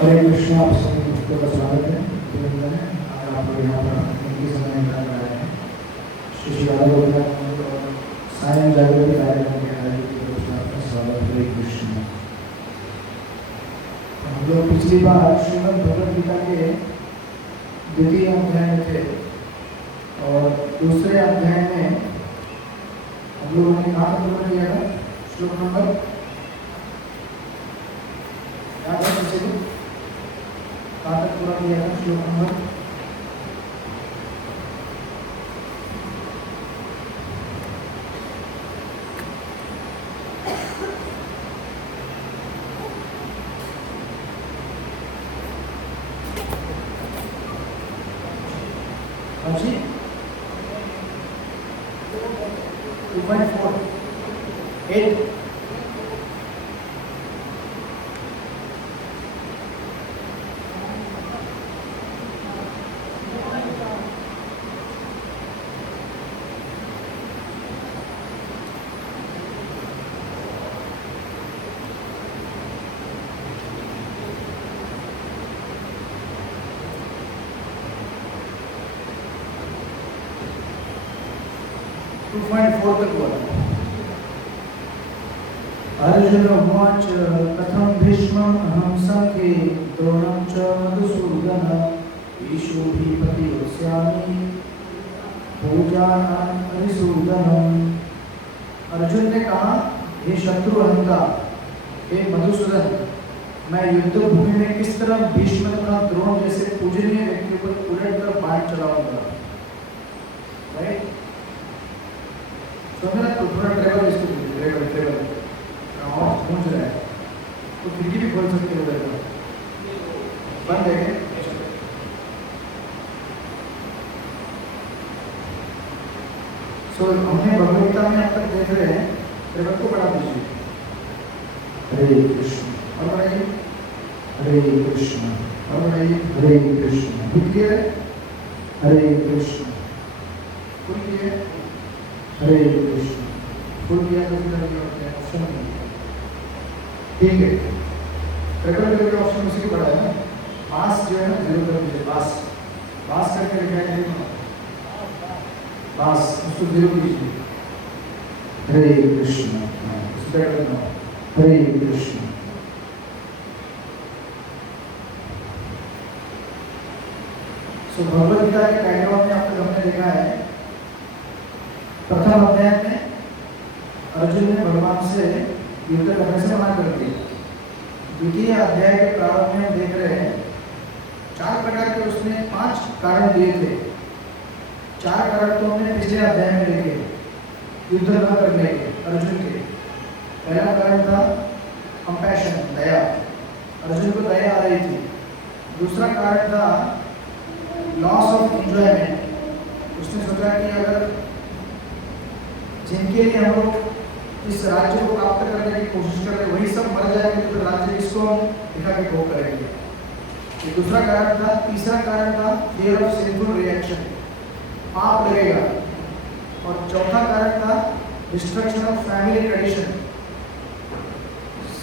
हरे कृष्णा, आप सभी भक्तों का स्वागत है। आज आप लोग यहाँ पर उनकी समय निकाल रहे हैं। श्री श्री राधा गोविंद मंदिर और सायं जागृति कार्यक्रम के आयोजित की तरफ से आपका स्वागत। हरे कृष्ण। हम लोग पिछली बार श्रीमद् भगवद गीता के द्वितीय अध्याय में थे और दूसरे अध्याय में हम लोगों ने कहाँ तक पूरा किया था? श्लोक नंबर याद है किसी को? कहाँ तक पूरा किया था श्लोक नंबर? जी 2.4 8 2.4 तक हुआ। अर्जुन उवाच कथं भीष्मम् अहं सङ्खे द्रोणं च मधुसूदन ईशोभिपतियोत्स्यामि पूजानां हरिसूदनम्। अर्जुन ने कहा, हे शत्रुहंता, हे मधुसूदन, मैं युद्ध भूमि में किस तरह भीष्म तथा द्रोण जैसे पूजनीय व्यक्तियों पर उलटकर बाण चलाऊंगा। राइट? तो मेरा थोड़ा ट्रेवल इसको ट्रेवल आवाज पहुंच रहा है तो खिड़की भी खोल सकते हो। बंद है क्या? हमने भगवद गीता में अब तक देख रहे हैं, ट्रेवल को बढ़ा दीजिए। हरे कृष्ण और बढ़ाइए। हरे कृष्ण और बढ़ाइए। हरे कृष्ण ठीक है। हरे कृष्ण फुल किए। हरे कृष्ण फुल किया तो फिर ऑप्शन ठीक है। ट्रेवल करके ऑप्शन उसी को बढ़ाया ना। पास जो है ना 0 कर दीजिए। पास करके लिखा है पास, उसको 0 कीजिए। हरे कृष्ण हरे कृष्ण। सो भगवद गीता के बैकग्राउंड में आप लोग हमने देखा है, प्रथम अध्याय में अर्जुन ने भगवान से युद्ध करने से मना कर दिया। द्वितीय अध्याय के प्रारंभ में हम देख रहे हैं 4 प्रकार के उसने 5 कारण दिए थे। 4 कारण तो हमने पिछले अध्याय में देखे युद्ध न करने के अर्जुन के। पहला कारण था कंपैशन, दया। अर्जुन को दया आ रही थी। दूसरा कारण था लॉस ऑफ एंजॉयमेंट। उसने सोचा कि अगर जिनके लिए हम लोग इस राज्य को प्राप्त करने की कोशिश कर रहे हैं वही सब मर जाएंगे तो राज्य इसको हम दिखा के भोग करेंगे। ये दूसरा कारण था। तीसरा कारण था फियर ऑफ सिंफुल रिएक्शन, पाप लगेगा। और चौथा कारण था डिस्ट्रक्शन ऑफ फैमिली ट्रेडिशन,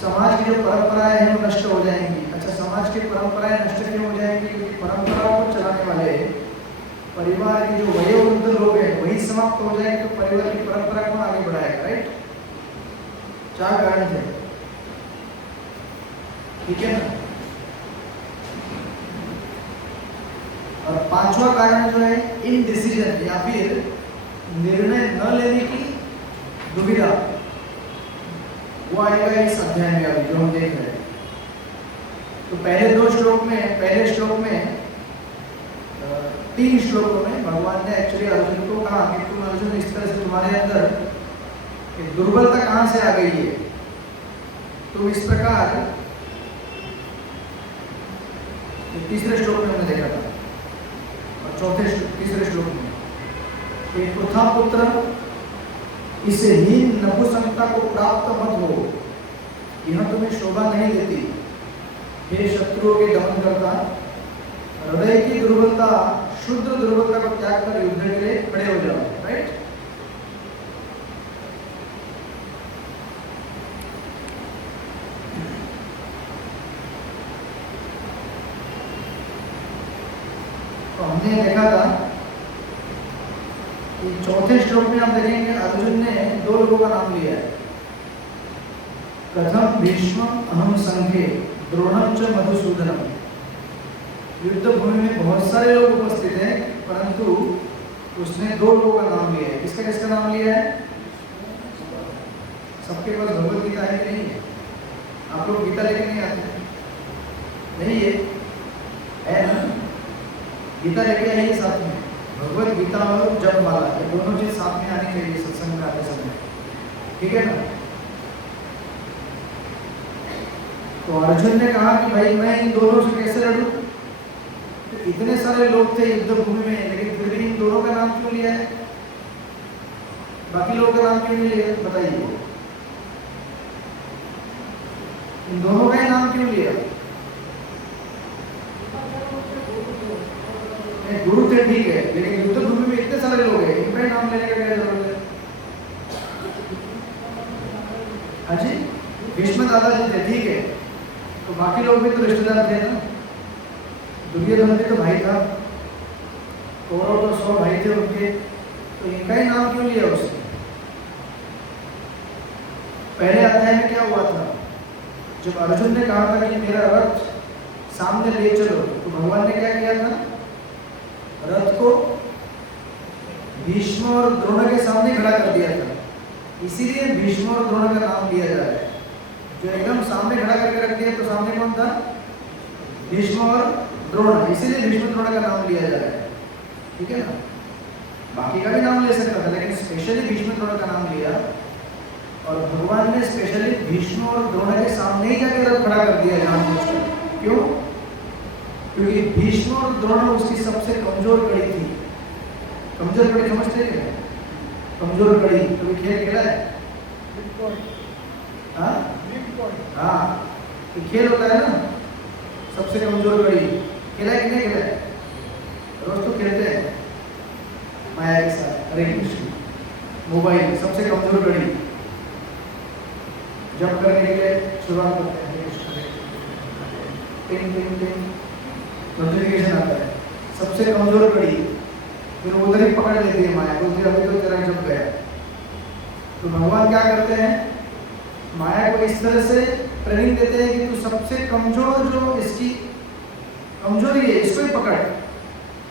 समाज की जो परंपराएं हैं वो नष्ट हो जाएंगी। अच्छा, समाज की परंपराएं नष्ट क्यों हो जाएंगी? क्योंकि परंपराओं को चलाने वाले परिवार के जो वयोवृद्ध लोग हैं वही समाप्त हो जाएंगे तो परिवार की परंपरा कौन आगे बढ़ाएगा? राइट? 4 कारण थे, ठीक है ना। और 5वां कारण जो है इनडिसीजन या फिर निर्णय न लेने की दुविधा, वो आएगा इस अध्याय में अभी जो हम देख रहे हैं। तो पहले 2 श्लोक में, पहले श्लोक में 3 श्लोकों में भगवान ने एक्चुअली अर्जुन को कहा कि तुम अर्जुन इस तरह से तुम्हारे अंदर दुर्बलता कहाँ से आ गई है। तुम इस प्रकार, तीसरे श्लोक में हमने देखा था और तीसरे श्लोक में कि पृथा पुत्र इस हीन नपुंसकता को प्राप्त मत हो, यह तुम्हें शोभा नहीं देती। हे शत्रुओं के दमन करता, हृदय की दुर्बलता, शुद्ध दुर्बलता को त्याग कर युद्ध के लिए खड़े हो जाओ। राइट? हमने देखा था कि चौथे श्लोक में हम देखेंगे अर्जुन ने दो लोगों का नाम लिया है, कथम भीष्म अहम संघे द्रोणम च मधुसूदनम। युद्ध भूमि में बहुत सारे लोग उपस्थित हैं, परंतु उसने दो लोगों का नाम लिया है। किसका किसका नाम लिया है? सबके पास भगवत गीता है कि नहीं है? आप लोग गीता लेके नहीं आते? नहीं है ना? गीता लेके आइए साथ में, भगवत गीता और जप माला, ये दोनों चीज साथ में आनी चाहिए सत्संग में आते समय, ठीक है ना? तो अर्जुन ने कहा कि भाई मैं इन दोनों से कैसे लड़ूं? तो इतने सारे लोग थे युद्ध भूमि में, लेकिन फिर भी इन दोनों का नाम क्यों लिया है? बाकी लोगों का नाम क्यों नहीं लिया? बताइए, इन दोनों का ही नाम क्यों लिया? गुरु थे ठीक है, लेकिन युद्ध भूमि में इतने सारे लोग हैं, इनका ही नाम लेने का क्या जरूरत है? हाँ जी, भीष्म दादाजी थे ठीक है, तो बाकी लोग भी तो रिश्तेदार थे ना। दुर्योधन भी तो भाई था, कौरव तो 100 भाई थे उनके, तो इनका ही नाम क्यों लिया उसने? पहले अध्याय में क्या हुआ था? जब अर्जुन ने कहा था कि मेरा रथ सामने ले चलो, तो भगवान ने क्या किया था? रथ को भीष्म और द्रोण के सामने खड़ा कर दिया था। इसीलिए भीष्म और द्रोण का नाम लिया जा रहा है। जो एकदम सामने खड़ा करके रख दिया, तो सामने कौन था? भीष्म और द्रोण, इसीलिए भीष्म द्रोण का नाम लिया जा रहा है, ठीक है ना? बाकी का भी नाम ले सकता था, लेकिन स्पेशली भीष्म द्रोण का नाम लिया, और भगवान ने स्पेशली भीष्म और द्रोण के सामने ही जाकर रथ खड़ा कर दिया जानबूझकर। क्यों? क्योंकि भीष्म और द्रोण उसकी सबसे कमजोर कड़ी थी। कमजोर कड़ी समझते हैं? कमजोर कड़ी कभी खेल खेला है? हाँ हाँ, तो खेल होता है ना, सबसे कमजोर कड़ी खेला है कि नहीं खेला है? रोज तो खेलते हैं माया के साथ। हरे कृष्ण। मोबाइल सबसे कमजोर कड़ी, जब करने के लिए शुरुआत करते हैं टिंग टिंग टिंग नोटिफिकेशन आता है, सबसे कमजोर कड़ी, फिर उधर ही पकड़ लेती है माया, बोलती है अभी तो तेरा जब गया। तो भगवान क्या करते हैं? माया को इस तरह से ट्रेनिंग देते हैं कि तू सबसे कमजोर जो इसकी कमजोरी है इसको ही पकड़,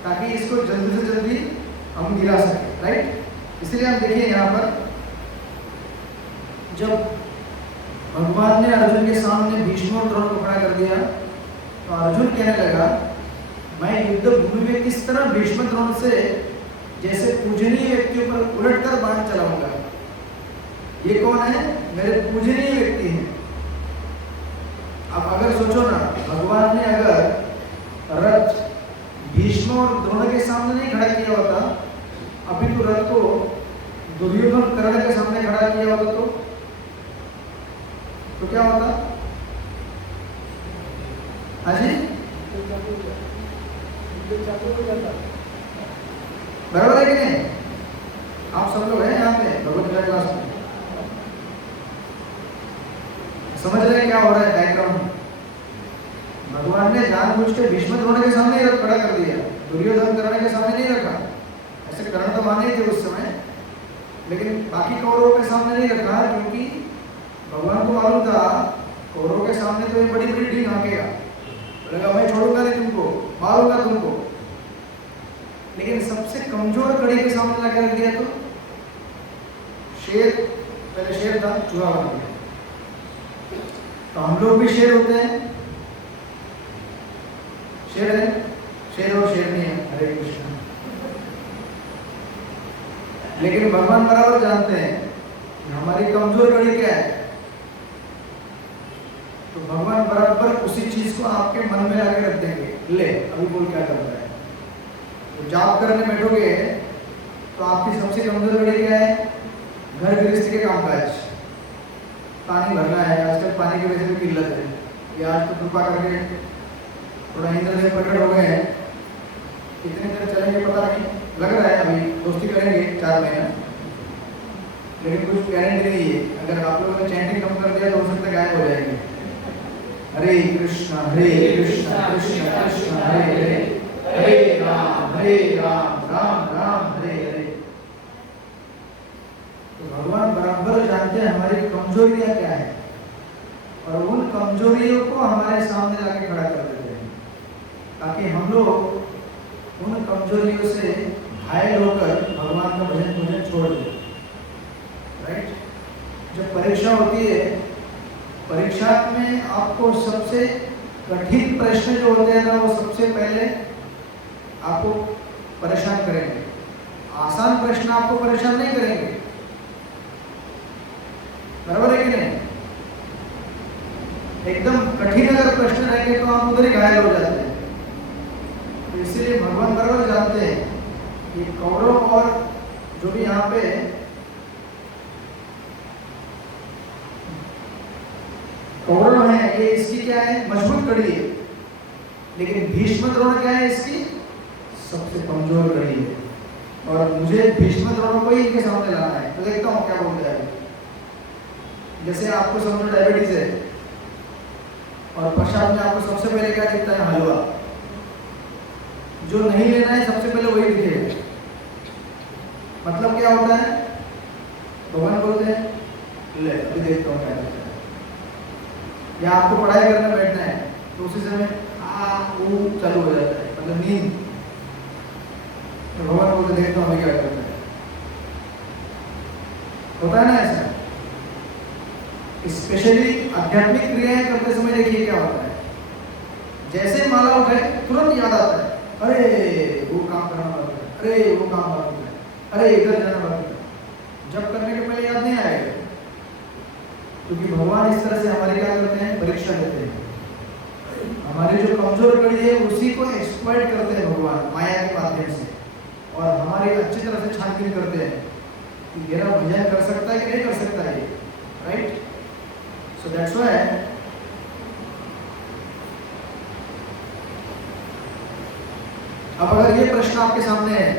ताकि इसको जल्दी से जल्दी हम गिरा सके, राइट? इसलिए हम देखिए यहाँ पर जब भगवान ने अर्जुन के सामने भीष्म और द्रोण को खड़ा कर दिया, तो अर्जुन कहने लगा मैं युद्ध भूमि में किस तरह भीष्म द्रोण से जैसे पूजनीय व्यक्तियों पर उलटकर बाण चलाऊंगा। ये कौन है? मेरे पूजनीय व्यक्ति हैं। अब अगर सोचो ना, भगवान ने अगर रथ भीष्म और द्रोण के सामने नहीं खड़ा किया होता, अभी तो रथ को दुर्योधन कर्ण के सामने खड़ा किया होता, तो क्या होता? हाँ जी, बराबर है कि नहीं? आप सब लोग हैं यहाँ पे भगवत गीता क्लास में, समझ रहे हैं क्या हो रहा है बैकग्राउंड में? भगवान ने जानबूझ के भीष्म द्रोण के सामने रथ खड़ा कर दिया, दुर्योधन कर्ण के सामने नहीं रखा। ऐसे कर्ण तो माने ही थे उस समय, लेकिन बाकी कौरवों के सामने नहीं रखा, क्योंकि भगवान को मालूम था कौरवों के सामने तो ये बड़ी बड़ी ढील हाँकेगा, बोलेगा मैं छोड़ूंगा नहीं तुमको, मारूंगा तुमको। लेकिन सबसे कमजोर कड़ी के सामने लगा रख दिया तो शेर, पहले शेर था, चूहा बन गया। तो हम लोग भी शेर होते हैं, शेर है, शेर और शेरनी है, हरे कृष्ण। लेकिन भगवान बराबर जानते हैं हमारी कमजोर कड़ी क्या है, तो भगवान बराबर उसी चीज को आपके मन में लाके रख देंगे। ले अभी बोल क्या करता है, तो जाप करने बैठोगे तो आपकी सबसे कमजोर कड़ी क्या है? घर गृहस्थी के कामकाज, पानी भरना है, आजकल पानी की वजह से भी किल्लत है, ये आज तो कृपा करके थोड़ा इंद्रदेव प्रकट हो गए हैं, कितने देर चलेंगे पता नहीं, लग रहा है अभी दोस्ती करेंगे 4 महीना, लेकिन कुछ गारंटी नहीं है। अगर आप लोगों ने चैंटिंग कम कर दिया तो हो सकता है गायब हो जाएंगे। हरे कृष्णा कृष्ण कृष्ण हरे हरे, हरे राम राम राम हरे हरे। तो भगवान बराबर जानते हैं हमारी कमजोरियां क्या है और उन कमजोरियों को हमारे सामने लाके खड़ा कर देते हैं ताकि हम लोग उन कमजोरियों से घायल होकर भगवान का भजन छोड़ दें। राइट? जब परीक्षा होती है, परीक्षा में आपको सबसे कठिन प्रश्न जो होते हैं ना वो सबसे पहले आपको परेशान करेंगे। आसान प्रश्न आपको परेशान नहीं करेंगे, बराबर है कि नहीं? एकदम कठिन अगर प्रश्न रहेंगे तो आप उधर ही घायल हो जाते हैं। तो इसलिए भगवान बराबर जानते हैं कि कौरव और जो भी यहाँ पे कौरव है ये इसकी क्या है? मजबूत कड़ी है। लेकिन भीष्म द्रोण क्या है? इसकी सबसे कमजोर कड़ी है और मुझे भीष्म द्रोण को ही इनके सामने लाना है। तो देखता हूँ क्या बोलते हैं। जैसे आपको समझो डायबिटीज है और प्रसाद में आपको सबसे पहले क्या दिखता है? हलवा। जो नहीं लेना है सबसे पहले वही दिखेगा। मतलब क्या होता है? भगवान बोलते हैं ले अभी देखता हूँ क्या करता है। या आपको पढ़ाई करने बैठना है तो उसी समय चालू हो जाता है, मतलब नींद। तो भगवान बोलते देखता हूँ क्या करता है। होता है ना ऐसा? स्पेशली आध्यात्मिक क्रियाएं करते समय देखिए क्या होता है। जैसे माला उठाए तुरंत याद आता है, अरे वो काम करना बाकी है, अरे वो काम बाकी है, अरे इधर जाना बाकी है। जब करने के पहले याद नहीं आएगा, क्योंकि भगवान इस तरह से हमारे क्या करते हैं? परीक्षा लेते हैं। हमारी जो कमजोर कड़ी है उसी को एक्सप्लॉइट करते हैं भगवान माया के माध्यम से और हमारी अच्छी तरह से छानबीन करते हैं कि मेरा भजन कर सकता है कि नहीं कर सकता है। राइट? सो दैट्स व्हाई अब अगर ये प्रश्न आपके सामने है,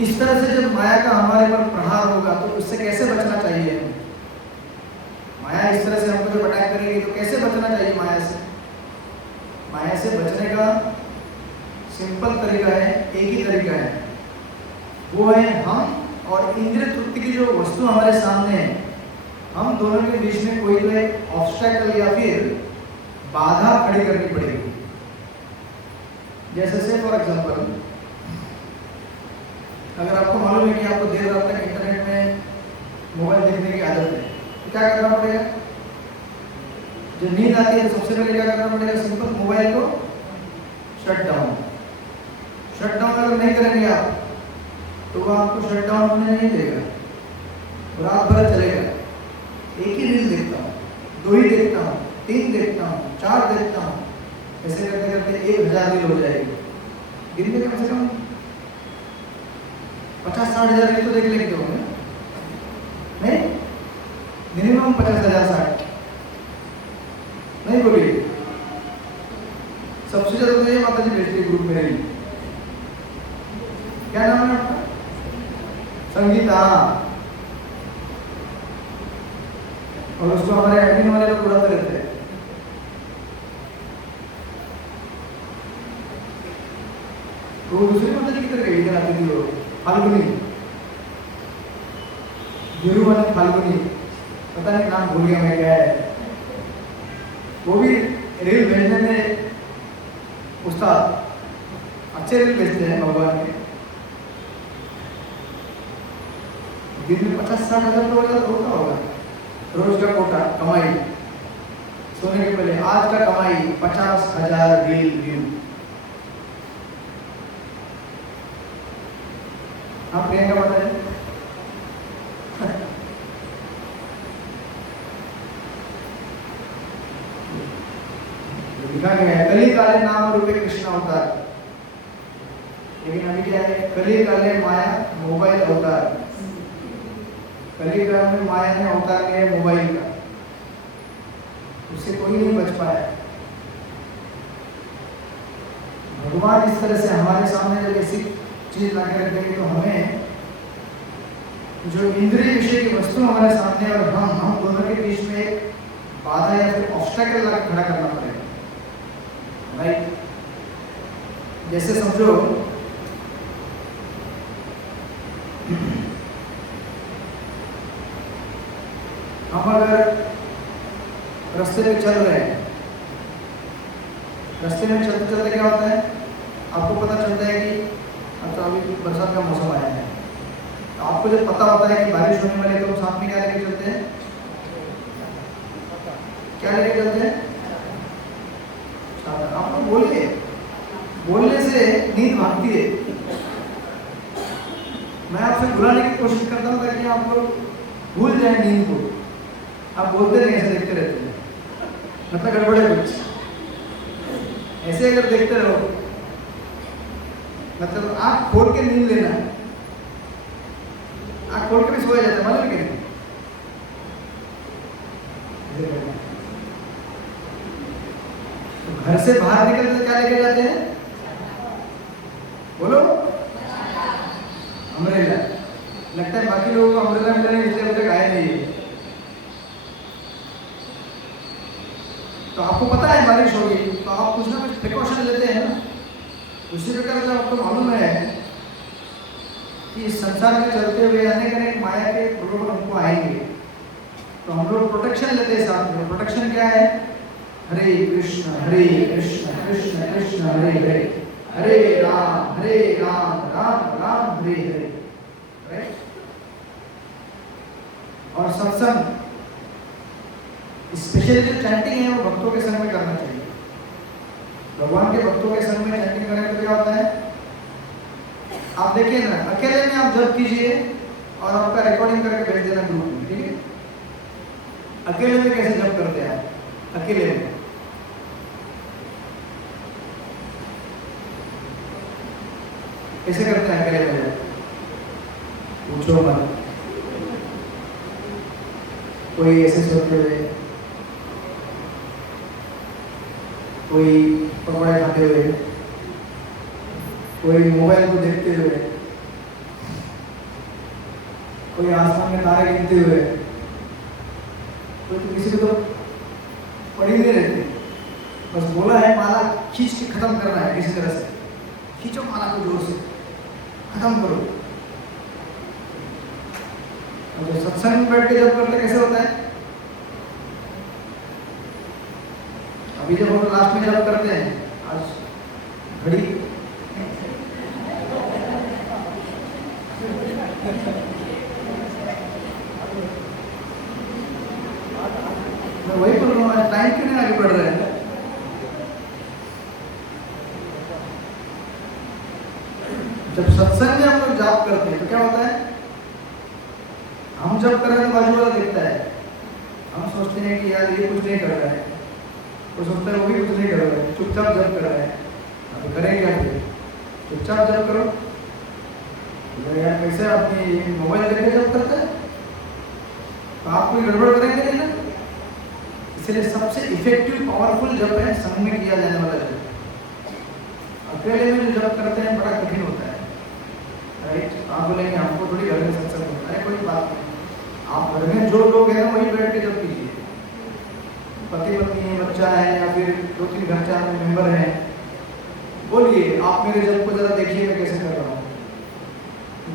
इस तरह से जब माया का हमारे पर प्रहार होगा तो उससे कैसे बचना चाहिए? माया इस तरह से हमको जब अटैक करेगी तो कैसे बचना चाहिए माया से? माया से बचने का सिंपल तरीका है, एक ही तरीका है, वो है हम और इंद्रिय तृप्ति की जो वस्तु हमारे सामने है, हम दोनों के बीच में कोई तो एक ऑब्स्टेकल या फिर बाधा खड़ी करनी पड़ेगी। जैसे से फॉर एग्जांपल, अगर आपको मालूम है कि आपको देर रात तक इंटरनेट में मोबाइल देखने की आदत है तो क्या करना पड़ेगा? जब नींद आती है तो सबसे पहले क्या करना पड़ेगा? सिंपल मोबाइल को शट डाउन। शट डाउन अगर नहीं करेंगे आप तो वो आपको शट डाउन होने नहीं देगा, रात भर चलेगा। एक ही रील देखता हूँ, दो ही देखता हूँ, तीन देखता हूँ, चार देखता हूँ, ऐसे करते करते 1000 रील हो जाएगी। दिन में कम से कम 50-60 हज़ार रील तो देख लेंगे होंगे नहीं? मिनिमम 50,000-60 नहीं बोलिए। सबसे ज्यादा तो ये माता जी भेजती है ग्रुप में रील। क्या नाम है आपका? संगीता। और उसको हमारे एडमिन वाले लोग उड़ाते रहते हैं। वो दूसरी माता जी की तरह इधर आती थी, वो फाल्गुनी, गुरु वाले फाल्गुनी, पता नहीं नाम भूल गया मैं क्या है। वो भी रील भेजने में उस्ताद, अच्छे रील भेजते हैं भगवान के। दिन में 50-60 हज़ार तो होता होगा रोज का कोटा कमाई। सोने के पहले आज का कमाई 50,000 रील व्यू। हाँ प्रियंका बताइए। लिखा गया है कली काले नाम रूपे कृष्ण अवतार, लेकिन अभी क्या है? कली काले माया मोबाइल अवतार। कली काल में माया ने अवतार लिया है मोबाइल का, उससे कोई नहीं बच पाया। भगवान इस तरह से हमारे सामने जब ऐसी चीज ला कर रखेंगे तो हमें जो इंद्रिय विषय की वस्तु हमारे सामने और हम दोनों के बीच में एक बाधा या फिर ऑब्स्टेकल ला खड़ा करना पड़ेगा। राइट? जैसे समझो हम अगर रास्ते में चल रहे हैं, रास्ते में चलते चलते क्या होता है, आपको पता चलता है कि अब तो अभी बरसात का मौसम आया है, तो आपको जब पता होता है कि बारिश होने वाली है तो साथ में क्या लेके चलते हैं, क्या लेके चलते हैं, छाता। आप लोग बोलिए, बोलने से नींद भागती है। मैं आपसे बुलाने की कोशिश करता हूँ ताकि आप लोग भूल जाए नींद को। आप बोलते नहीं, ऐसे देखते रहते हैं, मतलब गड़बड़ है कुछ। ऐसे अगर देखते रहो, मतलब आँख खोल के नींद लेना, आँख खोल के भी सोया जाता है, मालूम है क्या? तो घर से बाहर निकलते क्या लेके जाते हैं, बोलो, अम्ब्रेला। लगता है बाकी लोगों को अम्ब्रेला मिला नहीं, इसलिए अभी तक आए नहीं। तो आपको पता है बारिश होगी, तो आप कुछ ना कुछ प्रिकॉशन लेते हैं ना। उसी प्रकार से आपको मालूम है कि इस संसार में चलते हुए अनेक अनेक माया के प्रलोभन हमको आएंगे, तो हम लोग प्रोटेक्शन लेते हैं साथ में। प्रोटेक्शन क्या है, हरे कृष्ण कृष्ण कृष्ण हरे हरे, हरे राम राम राम हरे हरे, राइट। और सत्संग, स्पेशली जो चैंटिंग है वो भक्तों के संग में करना चाहिए। भगवान के भक्तों के संग में चैंटिंग करने तो क्या होता है, आप देखिए ना, अकेले में आप जप कीजिए और आपका रिकॉर्डिंग करके भेज देना ग्रुप में, ठीक है। अकेले में कैसे जप करते हैं आप, अकेले में कैसे करते हैं अकेले में, पूछो मत। कोई ऐसे सोते हुए, कोई पकौड़े खाते हुए, कोई मोबाइल को देखते हुए, कोई आसमान में तारे गिनते हुए, कोई तो किसी को तो पड़ी नहीं रहती, बस बोला है माला खींच के खत्म करना है किसी तरह से, खींचो माला को जोर से, खत्म करो। और जो सत्संग में बैठ के जब करते कैसे होता है, अभी जब हम लास्ट में जब करते हैं, आज घड़ी मैं वही बोल रहा हूँ, टाइम क्यों नहीं आगे बढ़ रहा है। जब सत्संग में हम लोग जाप करते हैं तो क्या होता है, हम जब कर रहे हैं तो बाजू वाला देखता है, हम सोचते हैं कि यार ये कुछ नहीं कर रहा है, वो सोचता है वो भी कुछ नहीं कर रहा है, चुपचाप जब कर रहा है। अब करेंगे क्या फिर, चुपचाप जब करो। तो यार कैसे अपनी मोबाइल लेके जब करता है, तो आप कोई गड़बड़ करेंगे नहीं ना। इसलिए सबसे इफेक्टिव पावरफुल जब है संग में किया जाने वाला जब। अकेले में जो जब करते हैं बड़ा कठिन होता है, राइट। आप बोलेंगे हमको थोड़ी घर में सत्संग होता है, कोई बात नहीं, आप घर में जो लोग हैं वही बैठ के जब कीजिए। पति पत्नी है, बच्चा है, या फिर 2-3 घर चार मेंबर हैं, बोलिए आप मेरे जब को जरा देखिए मैं कैसे कर रहा हूँ।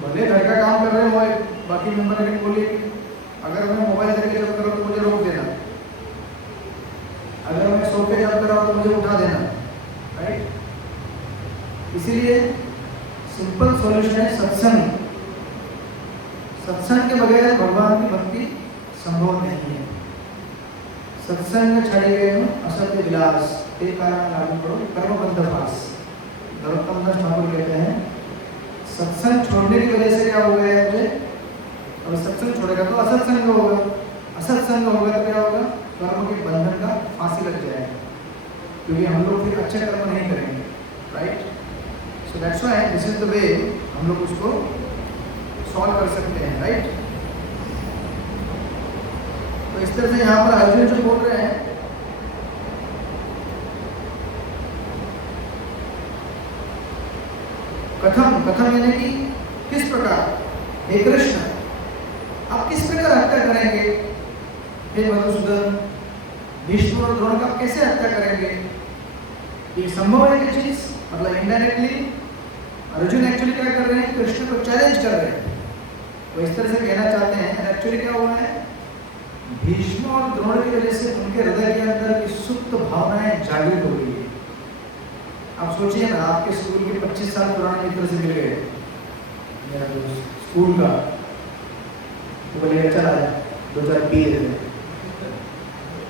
भले घर का काम कर रहे हो, बाकी मेंबर लेकिन बोलिए कि अगर मैं मोबाइल लेके जब करूँ तो मुझे रोक देना, अगर मैं सो के जब कर रहा हूँ तो मुझे उठा देना, राइट। इसीलिए सिंपल सॉल्यूशन है सत्संग। सत्संग के बगैर भगवान की भक्ति संभव नहीं है। सत्संग छड़े गए असत्य विलास, ते कारण लागू करो कर्मबंध पास। नरोत्तम दास ठाकुर कहते हैं सत्संग छोड़ने की वजह से क्या हो गया है मुझे, अब सत्संग छोड़ेगा तो असत्संग होगा, असत्संग होगा तो क्या होगा, कर्म के बंधन का फांसी लग जाएगा, क्योंकि हम लोग फिर अच्छे कर्म नहीं करेंगे, right. So that's why this is the way हम लोग उसको सॉल्व कर सकते हैं, राइट। तो इस तरह से यहाँ पर अर्जुन जो बोल रहे हैं, कथम, कथम यानी कि किस प्रकार, हे कृष्ण आप किस प्रकार हत्या करेंगे, हे मधुसूदन भीष्म और द्रोण का कैसे हत्या करेंगे, ये संभव है क्या चीज। मतलब इनडायरेक्टली अर्जुन एक्चुअली क्या कर रहे हैं, कृष्ण को चैलेंज कर रहे हैं। वो इस तरह से कहना चाहते हैं एक्चुअली क्या हुआ है, भीष्म और द्रोण की वजह से उनके हृदय के अंदर की सुप्त भावनाएं जागृत हो गई है। आप सोचिए ना, आपके स्कूल के 25 साल पुराने मित्र से मिल गए, मेरा दोस्त स्कूल का, तो बोलेगा चल आजा 2-4 पी लेते हैं।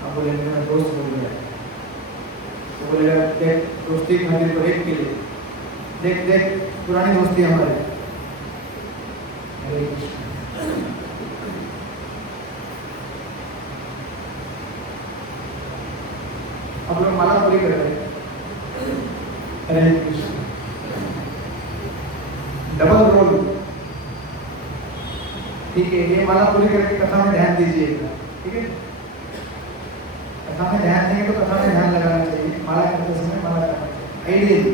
आप बोलेंगे मेरा दोस्त बोल रहा है, तो बोलेगा देख दोस्ती की खातिर पर एक पी ले, देख देख पुरानी दोस्ती हमारी। हरे कृष्ण। अब लोग माला पूरी कर रहे हैं। हरे कृष्ण। डबल रोल, ठीक है। ये माला पूरी करके कथा में ध्यान दीजिएगा, ठीक है। कथा में ध्यान देंगे तो कथा में ध्यान लगाना चाहिए, माला करते समय माला करना चाहिए आइडियली।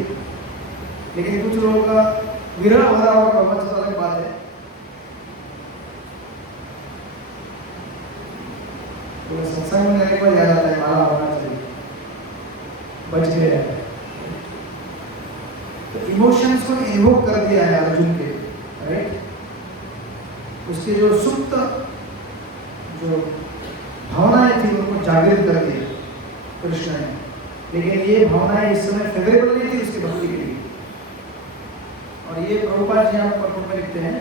लेकिन कुछ लोगों का विरह हो रहा होगा, बहुत से अलग बात है। तो सत्संग में जाने के बाद याद आता है माला होना चाहिए, बच गया। तो इमोशंस को इन्वोक कर दिया है अर्जुन के, राइट। उसके जो सुप्त जो भावनाएं थी उनको जागृत कर दिया कृष्ण ने। लेकिन ये भावनाएं इस समय फेवरेबल नहीं थी उसकी भक्ति के लिए। और ये प्रभुपाद जी यहाँ पर में लिखते हैं,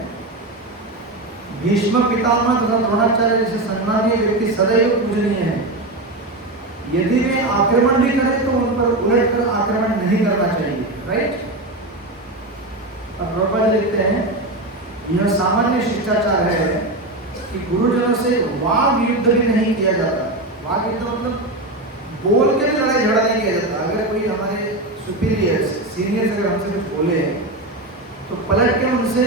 भीष्म पितामह तथा द्रोणाचार्य जैसे सम्मानीय व्यक्ति सदैव पूजनीय है। यदि वे आक्रमण भी करें तो उन पर उलट कर आक्रमण नहीं करना चाहिए, राइट। और प्रभुपाद जी लिखते हैं, यह सामान्य शिष्टाचार है कि गुरुजनों से वाग युद्ध भी नहीं किया जाता। वाग युद्ध मतलब बोल के भी लड़ाई झगड़ा नहीं किया जाता। अगर कोई हमारे सुपीरियर्स सीनियर्स अगर हमसे कुछ बोले तो पलट के उनसे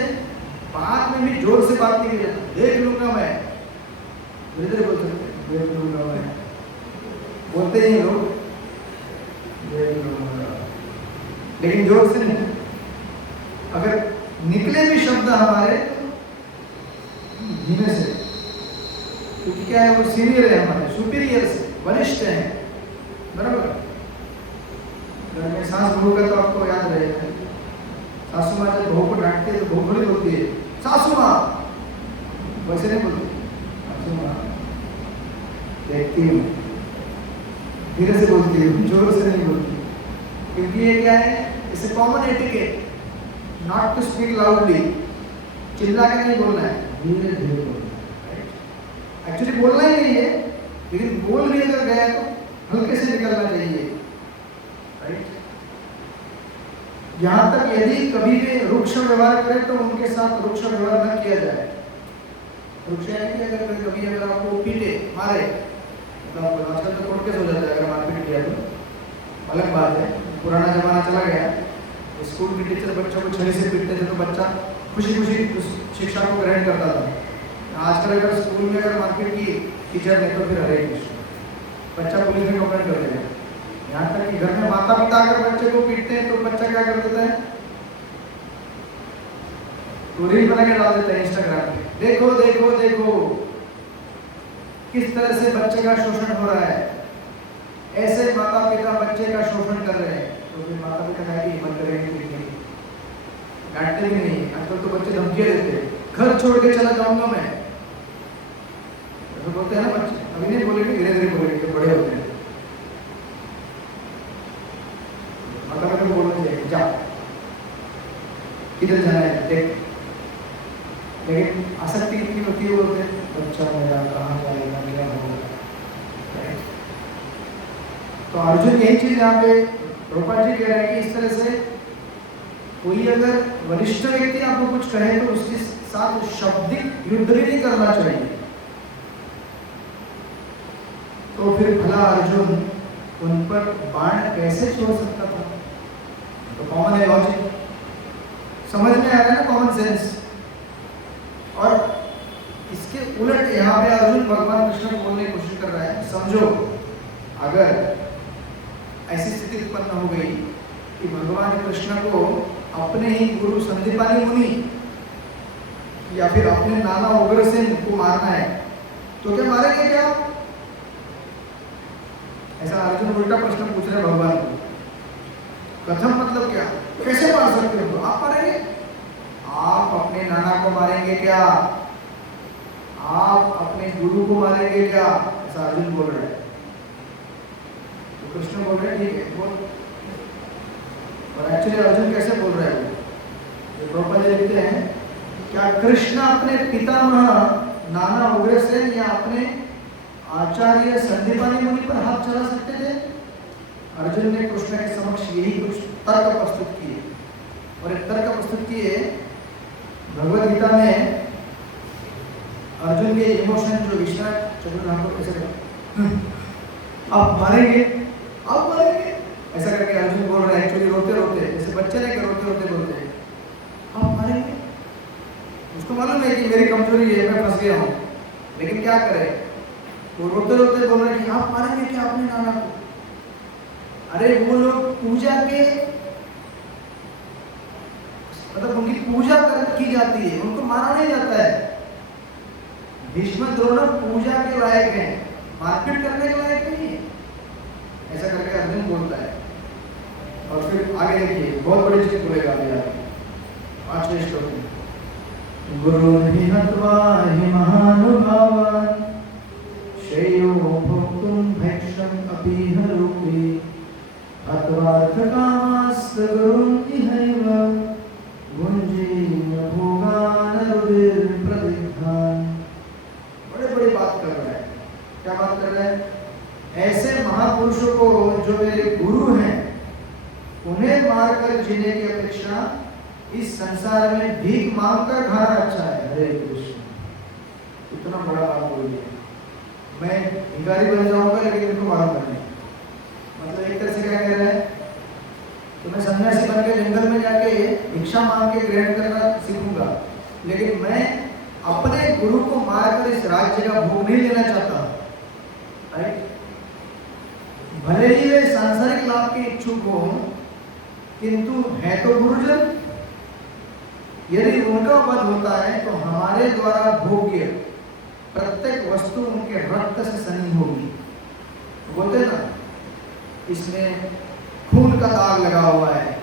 बाद में भी जोर से बात नहीं की जाती। देख लूंगा मैं, धीरे बोल सकते, देख लूंगा मैं बोलते ही लोग, देख लूंगा, लेकिन जोर से नहीं। अगर निकले भी शब्द हमारे धीमे से, क्योंकि क्या है वो सीनियर है, हमारे सुपीरियर से वरिष्ठ हैं, बराबर। घर में सास बहू का तो आपको याद रहेगा, सासू माँ जब बहू को डांटती है तो बहू थोड़ी बोलती है सासू माँ, वैसे नहीं बोलती, सासू माँ देखती हूँ, धीरे से बोलती है, जोर से नहीं बोलती। क्योंकि ये क्या है, इसे common etiquette, not to speak loudly, चिल्ला के नहीं बोलना है, धीरे धीरे बोलना है। एक्चुअली बोलना ही नहीं है, लेकिन बोल भी अगर गया तो हल्के से निकलना चाहिए, राइट। यहाँ तक यदि कभी भी रुक्ष व्यवहार करें तो उनके साथ रुक्ष व्यवहार न किया जाए। रुक्ष यानी कि अगर कभी अगर आपको पीटे मारे, तो आजकल तो कोर्ट केस हो जाता है अगर मारपीट किया तो, अलग बात है, पुराना जमाना चला गया। स्कूल के टीचर बच्चों को छड़ी से पीटते थे तो बच्चा खुशी खुशी उस शिक्षा को ग्रहण करता था। आजकल अगर स्कूल में अगर मारपीट की टीचर ने तो फिर हरे कृष्ण, बच्चा पुलिस में कंप्लेंट कर देगा। यहाँ तक कि घर में माता पिता अगर बच्चे को पीटते हैं तो बच्चा क्या कर देता है, तो रील बना के डाल देता है इंस्टाग्राम पे, देखो देखो देखो किस तरह से बच्चे का शोषण हो रहा है, ऐसे माता पिता बच्चे का शोषण कर रहे हैं। तो फिर माता पिता का हिम्मत करेंगे, डांटते भी नहीं। आजकल तो बच्चे धमकियां देते हैं, घर छोड़ के चला जाऊंगा मैं, तो बोलते हैं ना बच्चे, अभी नहीं बोलेंगे, धीरे धीरे बोलेंगे, बड़े होते हैं। माता पिता को बोलना चाहिए जा, किधर जाना है देख। लेकिन आसक्ति कितनी होती है, बोलते हैं बच्चा मेरा कहाँ जाएगा, क्या होगा। तो अर्जुन यही चीज यहाँ पे प्रभुपाद जी कह रहे हैं कि इस तरह से कोई अगर वरिष्ठ व्यक्ति आपको कुछ कहे तो उसके साथ शाब्दिक युद्ध भी नहीं करना चाहिए। तो फिर भला अर्जुन उन पर बाण कैसे छोड़ सकता था? तो कॉमन है लॉजिक, समझ में आ रहा है ना, कॉमन सेंस। और इसके उलट यहाँ पे अर्जुन भगवान कृष्ण को बोलने की कोशिश कर रहा है, समझो अगर ऐसी स्थिति उत्पन्न हो गई कि भगवान कृष्ण को अपने ही गुरु संदीपानी मुनि या फिर अपने नाना उग्रसेन को मारना है, तो क्या मारेंगे क्या? ऐसा अर्जुन उल्टा प्रश्न पूछ रहे भगवान को। कथम मतलब क्या? कैसे मार सकते हो? आप मारेंगे? आप अपने नाना को मारेंगे क्या? आप अपने गुरु को मारेंगे क्या? ऐसा अर्जुन बोल रहा है। तो कृष्ण बोल रहे हैं ठीक है बोल। और एक्चुअली अर्जुन कैसे बोल रहे हैं? वो प्रभुपाद जी लिखते हैं क्या कृष्ण अपने पितामह नाना उग्रसेन या अपने आचार्य संदीपानी मुनि पर हाथ चला सकते थे? अर्जुन ने कृष्ण के समक्ष यही कुछ तर्क प्रस्तुत किए और एक तर्क प्रस्तुत किए। भगवद गीता में अर्जुन के इमोशन जो विश्वनाथ चतुर्नाथ कैसे आप मारेंगे, आप मारेंगे ऐसा करके अर्जुन बोल रहे हैं। एक्चुअली रोते रोते, जैसे बच्चे नहीं कि रोते रोते बोलते हैं आप मारेंगे। उसको मालूम है कि मेरी कमजोरी है, मैं फंस गया हूँ, लेकिन क्या करें? वो रोते रोते बोल रहे हैं कि आप मारेंगे क्या अपने नाना को? अरे वो लोग पूजा के मतलब उनकी पूजा की जाती है, उनको मारा नहीं जाता है। भीष्म द्रोण पूजा के लायक हैं, मारपीट करने के लायक नहीं है। ऐसा करके अर्जुन बोलता है। और फिर आगे देखिए बहुत बड़ी चीज बोलेगा अभी आगे 5वें श्लोक में। गुरुर्हि हत्वा हि महानुभावान् श्रेयो भोक्तुं भैक्षम् अपीह लोके हत्वार्थकामास्तगुरुम् इहैव भुञ्जीन भोगान् रुधिरप्रदिग्धान्। बड़े बड़ी बात कर रहा है। क्या बात कर रहा है? ऐसे महापुरुषों को जो मेरे गुरु हैं उन्हें मारकर जीने की अपेक्षा इस संसार में भीख मांगकर खाना अच्छा है। हरे कृष्ण, इतना बड़ा बात बोल दिया। मैं भिखारी बन जाऊंगा लेकिन इनको मालूम नहीं। मतलब एक तरह से क्या कह रहा है? तो मैं सन्यासी बन के जंगल में जाके भिक्षा मांग के ग्रहण करना सीखूंगा, लेकिन मैं अपने गुरु को मारकर इस राज्य का भोग नहीं लेना चाहता। राइट? भले ही वे सांसारिक लाभ के इच्छुक हो, किंतु है तो गुरुजन। यदि उनका वध होता है तो हमारे द्वारा भोग्य प्रत्येक वस्तु उनके रक्त से सनी होगी। बोलते ना इसमें खून का दाग लगा हुआ है,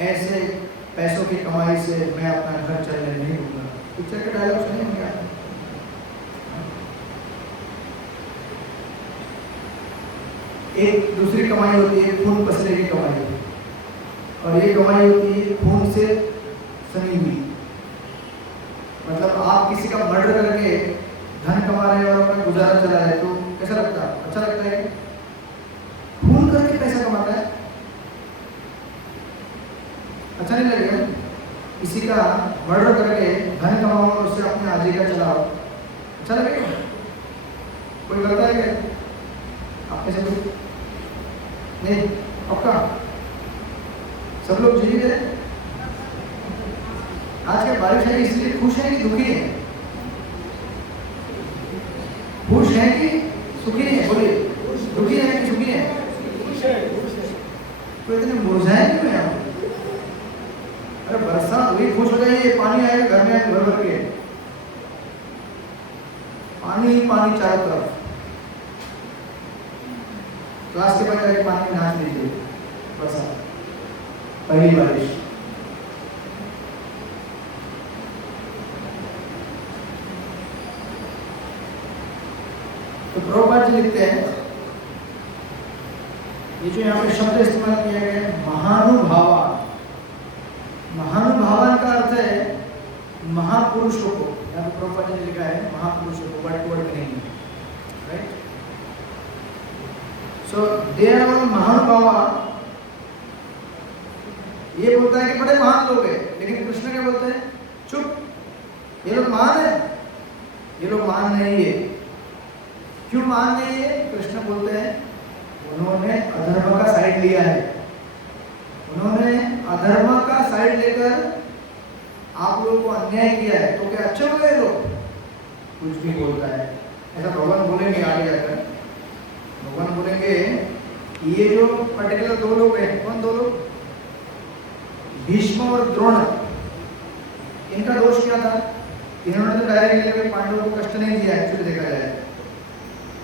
ऐसे पैसों की कमाई से मैं अपना घर चलने नहीं दूंगा। पिक्चर के डायलॉग सुने होंगे आपने। एक दूसरी कमाई होती है खून पसीने की कमाई होती है, और ये कमाई होती है खून से सनी हुई। मतलब आप किसी का मर्डर करके धन कमा रहे हैं और अपना गुजारा चला रहे हैं, तो कैसा लगता है? अच्छा लगता है? खून करके पैसा कमाता है, अच्छा नहीं लगेगा? किसी का मर्डर करके धन कमाओ और उससे अपने आजीविका चलाओ, अच्छा लगेगा? कोई करता है क्या? आप कैसे कोई नहीं? पक्का सब लोग जीवित है? आज के बारिश है इसलिए खुश है कि दुखी है? खुश है कि सुखी है? बोलिए, दुखी है कि सुखी है? तो इतने मुरझाए क्यों हैं? अरे बरसात हुई, खुश हो जाइए, पानी आएगा घर में, आएगा भर भर के, पानी ही पानी चारों तरफ। क्लास के बाद जाके पानी में नाच लीजिए। बरसात, पहली बारिश। तो प्रभुपाद जी लिखते हैं, ये जो यहाँ पे शब्द इस्तेमाल किया गया है महानुभावान, महानुभावान का अर्थ है महापुरुषों को। यहाँ पे प्रभुपाद जी ने लिखा है महापुरुषों को, वर्ड टू वर्ड करेंगे, right? So they are all महानुभावा। ये बोलता है कि बड़े महान लोग हैं, लेकिन कृष्ण क्या बोलते हैं? चुप, ये लोग महान है, ये लोग महान नहीं है। क्यों महान नहीं है? कृष्ण बोलते हैं उन्होंने अधर्म का साइड लिया है। उन्होंने अधर्म का साइड लेकर आप लोगों को अन्याय किया है, तो क्या अच्छे हो गए लोग? कुछ भी बोलता है ऐसा भगवान बोलेंगे आगे जाकर। भगवान बोलेंगे ये जो पर्टिकुलर दो लोग हैं, कौन दो लोग? भीष्म और द्रोण। इनका दोष क्या था? इन्होंने तो डायरेक्टली पांडवों को कष्ट नहीं दिया। एक्चुअली देखा जाए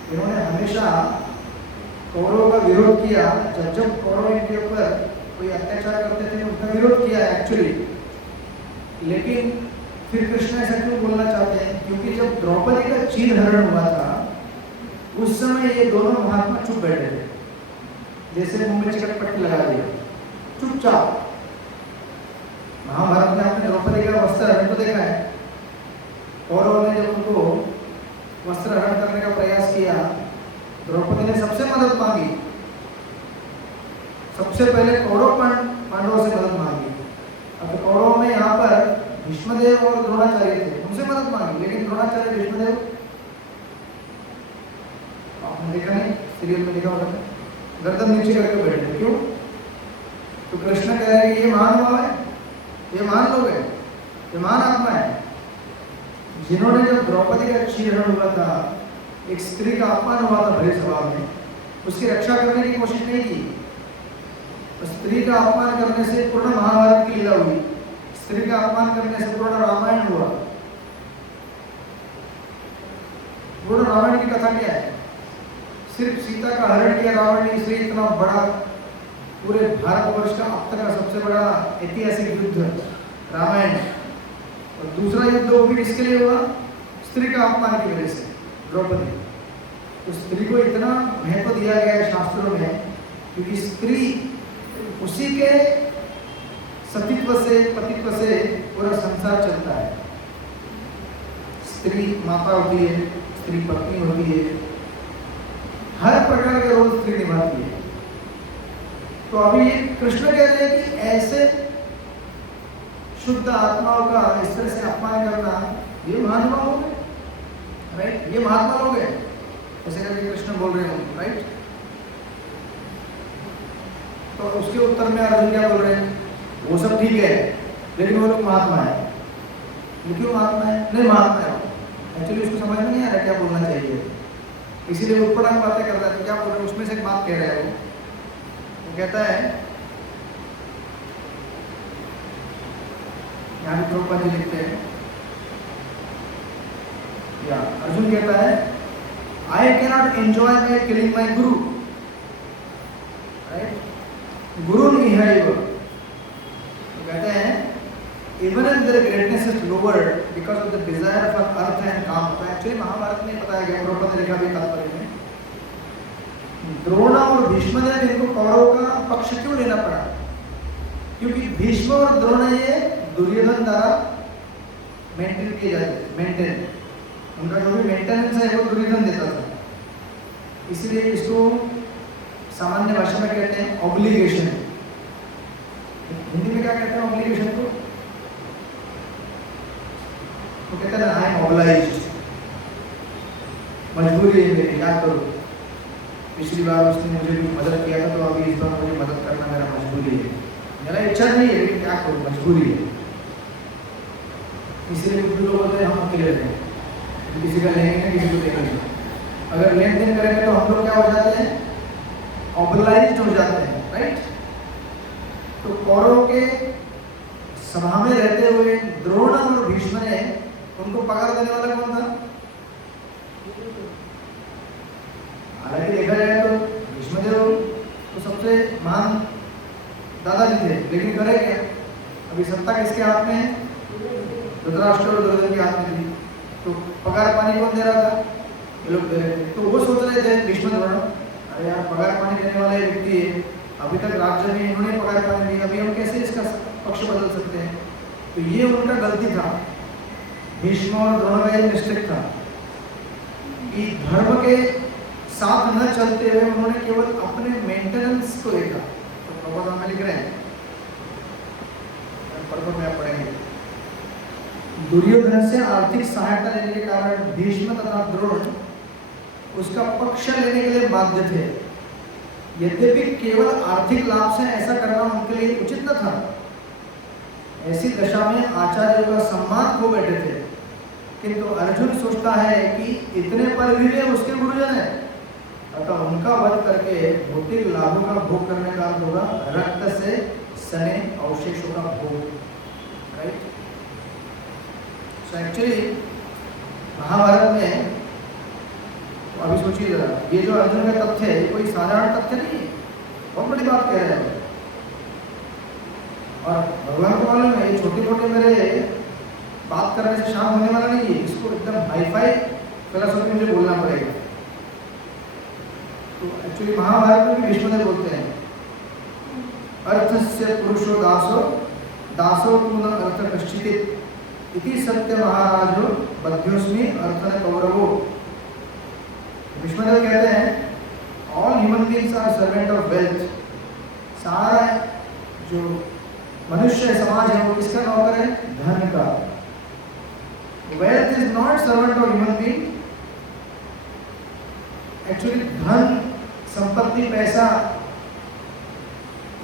इन्होंने हमेशा कौरवों का विरोध किया। जब जब कौरव इनके ऊपर कोई अत्याचार करते थे उनका विरोध किया एक्चुअली। लेकिन फिर कृष्ण ऐसा क्यों बोलना चाहते हैं? क्योंकि जब द्रौपदी का चीरहरण हुआ था उस समय ये दोनों महात्मा चुप बैठे थे, जैसे मुंह में चिकट पट्टी लगा दिया, चुपचाप। महाभारत में आपने द्रौपदी का वस्त्र हरण तो देखा है। कौरवों ने जब उनको वस्त्र हरण करने का प्रयास किया, द्रौपदी ने सबसे मदद मांगी। सबसे पहले कौरव पांडवों से मदद मांगी। अब कौरवों में यहाँ पर भीष्मदेव और द्रोणाचार्य थे, उनसे मदद मांगी। लेकिन द्रोणाचार्य भीष्मदेव आपने देखा नहीं, सीरियल में देखा होगा, गर्दन नीचे करके बैठे। क्यों? तो कृष्ण कह रहे हैं ये महानुभाव है, ये महान लोग है, ये महान आत्मा है, जिन्होंने जब द्रौपदी का चीरहरण हुआ था, एक स्त्री का अपमान हुआ था भरे सभा में, उसकी रक्षा करने की कोशिश नहीं की। स्त्री का अपमान करने से पूर्ण महाभारत की लीला हुई, स्त्री का अपमान करने से पूर्ण रामायण हुआ। पूर्ण रामायण की कथा क्या है? सिर्फ सीता का हरण किया रावण ने, इसलिए इतना बड़ा पूरे भारतवर्ष का अब तक का सबसे बड़ा ऐतिहासिक युद्ध रामायण। और दूसरा युद्ध वो भी किसके लिए हुआ? स्त्री का अपमान की वजह से, द्रौपदी। तो स्त्री को इतना महत्व दिया गया है शास्त्रों में, क्योंकि स्त्री उसी के सतीत्व से, पतित्व से पूरा संसार चलता है। स्त्री माता होती है, स्त्री पत्नी होती है, हर प्रकार के रोल स्त्री निभाती है। तो अभी ये कृष्ण कह रहे हैं कि ऐसे शुद्ध आत्माओं का इस तरह से अपमान करना, ये महानुभाव हो गए, राइट? ये महात्मा लोग हैं, ऐसे करके कृष्ण बोल रहे हैं, राइट? तो उसके उत्तर में अर्जुन क्या बोल रहे हैं? वो सब ठीक है, लेकिन वो लोग महात्मा है। क्यों महात्मा है? नहीं महात्मा है, एक्चुअली उसको समझ में नहीं आ रहा क्या बोलना चाहिए, इसीलिए उठपटांग बातें करता है। क्या बोल रहे हैं? उसमें से एक बात कह रहा है वो कहता है, यहाँ पे प्रभुपाद जी लिखते हैं, या अर्जुन कहता है, I cannot enjoy by killing my guru, right? गुरु नहीं है वो। तो कहते हैं, even if their greatness is lowered because of the desire for earth and काम। तो एक्चुअली महाभारत में बताया गया, प्रभुपाद ने लिखा भी तात्पर्य में, द्रोण और भीष्मदेव इनको कौरवों का पक्ष क्यों लेना पड़ा? क्योंकि भीष्म और द्रोण ये दुर्योधन द्वारा मेंटेन किए जाते, मेंटेन, उनका जो भी मेंटेनेंस है वो दुर्योधन देता था। इसलिए इसको सामान्य भाषा में कहते हैं ऑब्लिगेशन। हिंदी में क्या कहते हैं ऑब्लिगेशन को? तो कहते हैं आई एम ऑब्लाइज्ड, मजबूरी है मेरी, याद करो पिछली बार उसने मुझे भी मदद किया था, तो अभी इस बार मुझे मदद करना मेरा मजबूरी है, मेरा इच्छा नहीं है, लेकिन क्या करूँ, मजबूरी है। इसीलिए कुछ लोग होते हैं हम अकेले रहते हैं, किसी का लेंगे किसी को देना नहीं। अगर लेन देन करेंगे तो हम लोग क्या हो जाते हैं? ऑब्लाइज्ड हो जाते हैं, राइट? तो कौरवों के सभा में रहते हुए द्रोण और भीष्म ने उनको पगार देने वाला कौन था? हालांकि देखा जाए तो भीष्मदेव तो सबसे महान दादाजी थे, लेकिन करे क्या? अभी सत्ता किसके हाथ में है? धृतराष्ट्र और दुर्योधन के हाथ में थी। तो पगार पानी कौन दे रहा था? ये लोग दे रहे थे। तो वो सोच रहे थे भीष्म द्रोण, अरे यार पगार पानी देने वाला ये व्यक्ति है, अभी तक राज्य में इन्होंने पगार पानी दी, अभी हम कैसे इसका पक्ष बदल सकते हैं? तो ये उनका गलती था, भीष्म और द्रोण का ये मिस्टेक था कि धर्म के साथ न चलते हुए उन्होंने केवल अपने मेंटेनेंस को देखा। तो प्रबोधन में लिख रहे हैं, पर्व में आप पढ़ेंगे, दुर्योधन से आर्थिक सहायता लेने के कारण भीष्म तथा द्रोण उसका पक्ष लेने के लिए बाध्य थे। यद्यपि केवल आर्थिक लाभ से ऐसा करना उनके लिए उचित न था। ऐसी दशा में आचार्यों का सम्मान खो बैठे थे, किंतु अर्जुन सोचता है कि इतने पर भी वे उसके गुरुजन हैं, अतः उनका वध करके भौतिक लाभों का भोग करने का अर्थ होगा रक्त से सने अवशेषों का भोग, राइट? सो एक्चुअली महाभारत में तो अभी सोचिए जरा, ये जो अर्जुन का तथ्य है ये कोई साधारण तथ्य नहीं है, बहुत बड़ी बात कह रहे हैं। और भगवान को मालूम है ये छोटे मोटे मेरे बात करने से शांत होने वाला नहीं है, इसको एकदम हाईफाई फिलॉसफी मुझे बोलना पड़ेगा। तो एक्चुअली महाभारत में भी भीष्मदेव बोलते हैं अर्थस्य पुरुषो दासो दासो पुनः अर्थ कश्चित् इति सत्य महाराजो बद्योस्मि अर्थन कौरवो। भीष्मदेव कहते हैं all human beings are servant of wealth. सारा जो मनुष्य समाज है वो किसका नौकर है? धन का। Wealth is not servant of human being. Actually धन, संपत्ति, पैसा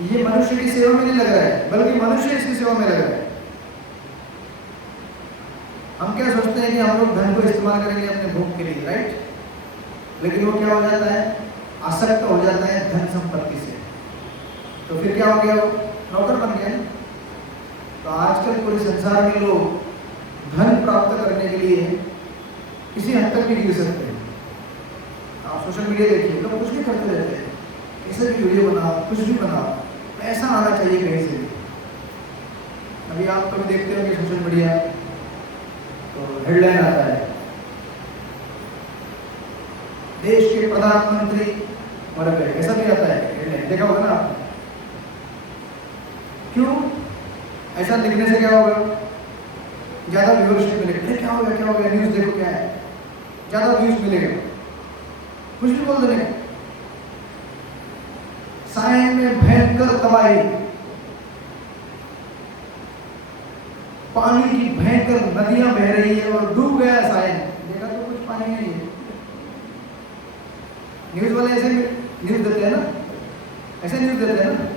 ये मनुष्य की सेवा में नहीं लग रहा है, बल्कि मनुष्य इसकी सेवा में लग रहा है। हम क्या सोचते हैं कि हम लोग धन को इस्तेमाल करेंगे अपने भोग के लिए, राइट? लेकिन वो क्या हो जाता है? आसक्त हो जाता है धन संपत्ति से। तो फिर क्या हो गया? वो नौकर बन गया। तो आजकल पूरे संसार में लोग धन प्राप्त करने के लिए किसी हद तक भी गिर सकते हैं। आप सोशल मीडिया देखिए, लोग कुछ भी करते रहते हैं, कैसे भी वीडियो बनाओ, कुछ भी बनाओ, पैसा आना चाहिए कहीं से भी। अभी आप कभी देखते होंगे सोशल मीडिया, तो हेडलाइन आता है देश के प्रधानमंत्री मर गए, ऐसा भी आता है हेडलाइन, देखा होगा ना आपने? क्यों? ऐसा लिखने से क्या होगा? ज्यादा व्यूअरशिप मिलेगा। अरे क्या हो गया, क्या हो गया, न्यूज देखो क्या है, ज्यादा व्यूज मिलेगा। कुछ भी बोल देने। सायन में भयंकर तबाही, पानी की भयंकर नदियां बह रही है और डूब गया सायन। देखा तो कुछ पानी नहीं है। न्यूज वाले ऐसे न्यूज देते हैं ना, ऐसे न्यूज देते हैं ना।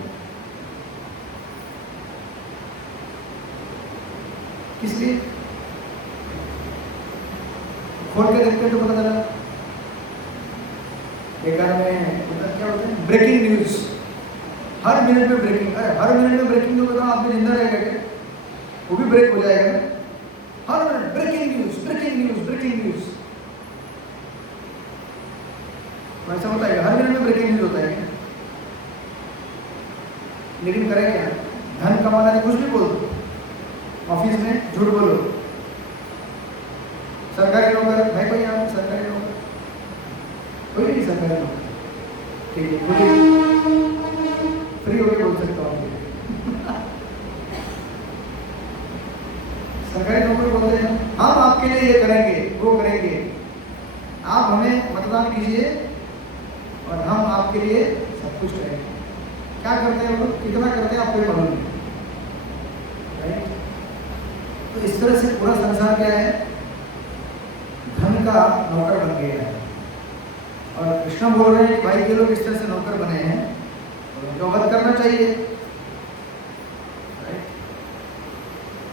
किस लिए? खोल के देखते तो पता चला। बेकार में क्या होता है? ब्रेकिंग न्यूज, हर मिनट में ब्रेकिंग। अरे हर मिनट में ब्रेकिंग तो बताओ आदमी जिंदा रहेगा क्या? वो भी ब्रेक हो जाएगा ना। हर minute breaking news, breaking news, breaking news. ऐसा होता है? हर मिनट में ब्रेकिंग न्यूज होता है क्या? लेकिन करें क्या? धन कमाना है, कुछ भी बोल दो। ऑफिस में झूठ बोलो। सरकारी नौकर है कोई यहाँ? सरकारी नौकर कोई नहीं? सरकारी नौकर ठीक है, फ्री होके बोल सकता हूँ। सरकारी नौकर बोलते हैं हम आपके लिए ये करेंगे, वो करेंगे, आप हमें मतदान कीजिए और हम आपके लिए सब कुछ करेंगे। क्या करते हैं वो लोग? कितना करते हैं आपको मालूम नहीं, राइट? तो इस तरह से पूरा संसार क्या है? धन का नौकर बन गया है। और कृष्ण बोल रहे हैं भाई ये लोग इस तरह से नौकर बने हैं और उनको वध करना चाहिए, राइट?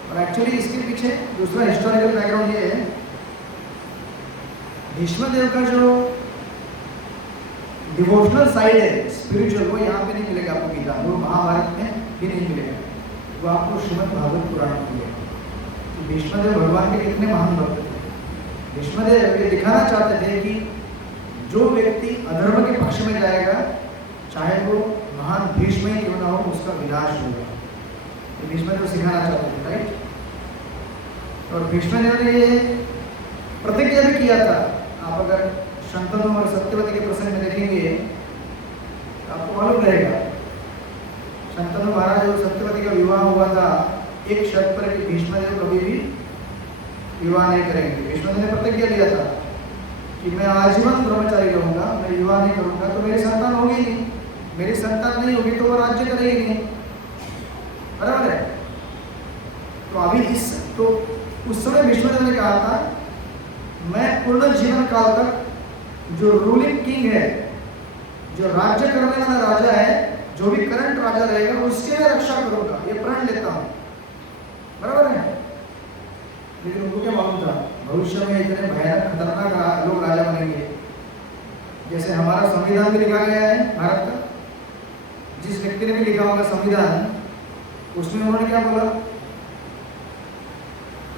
और एक्चुअली इसके पीछे दूसरा हिस्टोरिकल बैकग्राउंड ये है, भीष्मदेव का जो डिवोशनल साइड है, स्पिरिचुअल, वो यहाँ पे नहीं मिलेगा आपको गीता, वो महाभारत में भी नहीं मिलेगा, वो आपको श्रीमद् भागवत पुराण में मिलेगा। तो भीष्मदेव भगवान के कितने महान भक्त थे। भीष्मदेव ये दिखाना चाहते थे कि जो व्यक्ति अधर्म के पक्ष में जाएगा, चाहे वो महान भीष्म ही क्यों ना हो, उसका विनाश होगा। तो भीष्मदेव सिखाना चाहते थे, राइट? और भीष्मदेव ने ये प्रतिज्ञा भी किया था। आप अगर शंतनु और सत्यवती के प्रसंग में देखेंगे आपको मालूम रहेगा, शंतनु महाराज और सत्यवती का विवाह हुआ था एक शर्त पर कि भीष्मदेव कभी भी विवाह नहीं करेंगे। भीष्मदेव ने प्रतिज्ञा लिया था कि मैं आजीवन ब्रह्मचारी रहूंगा, मैं विवाह नहीं करूंगा, तो मेरी संतान होगी नहीं, मेरी संतान नहीं होगी तो वो राज्य करेगी नहीं, बराबर है? तो अभी तो उस समय भीष्मदेव ने कहा था मैं पूर्ण जीवन काल तक जो रूलिंग किंग है, जो राज्य करने वाला राजा है, जो भी करंट राजा रहेगा उसके मैं रक्षा करूंगा, ये प्रण लेता हूं, बराबर है? लेकिन उनको क्या मालूम था भविष्य में इतने भयानक खतरनाक लोग राजा बनेंगे। जैसे हमारा संविधान भी लिखा गया है भारत का, जिस व्यक्ति ने भी लिखा होगा संविधान, उसमें उन्होंने क्या बोला?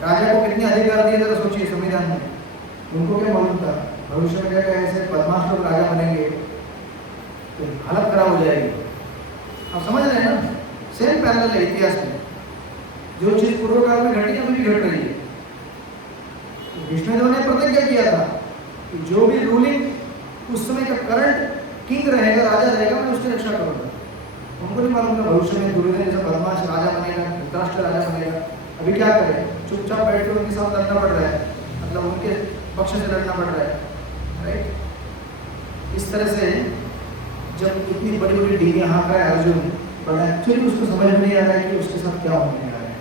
राजा को कितने अधिकार दिए जरा सोचिए संविधान में। उनको क्या मालूम था भविष्य में क्या ऐसे बदमाश लोग राजा बनेंगे तो हालत खराब हो जाएगी। आप समझ रहे हैं ना? सेम पैरेलल है इतिहास में। जो चीज पूर्व काल में घटी अभी भी घट रही है। विष्णुदेव ने प्रतिज्ञा किया था कि जो भी रूलिंग उस समय का करंट किंग रहेगा, राजा रहेगा, मैं उसकी रक्षा करूंगा। उनको नहीं मालूम था भविष्य में दुर्योधन जैसा बदमाश राजा बनेगा, धृतराष्ट्र राजा बनेगा। अभी क्या करें, चुपचाप बैठ कर उनके साथ लड़ना पड़ रहा है, मतलब उनके पक्ष से लड़ना पड़ रहा है, राइट। इस तरह से जब इतनी बड़ी बड़ी डिग्रियां हाँ का है अर्जुन, पर एक्चुअली उसको समझ में नहीं आ रहा है कि उसके साथ क्या होने जा रहा है।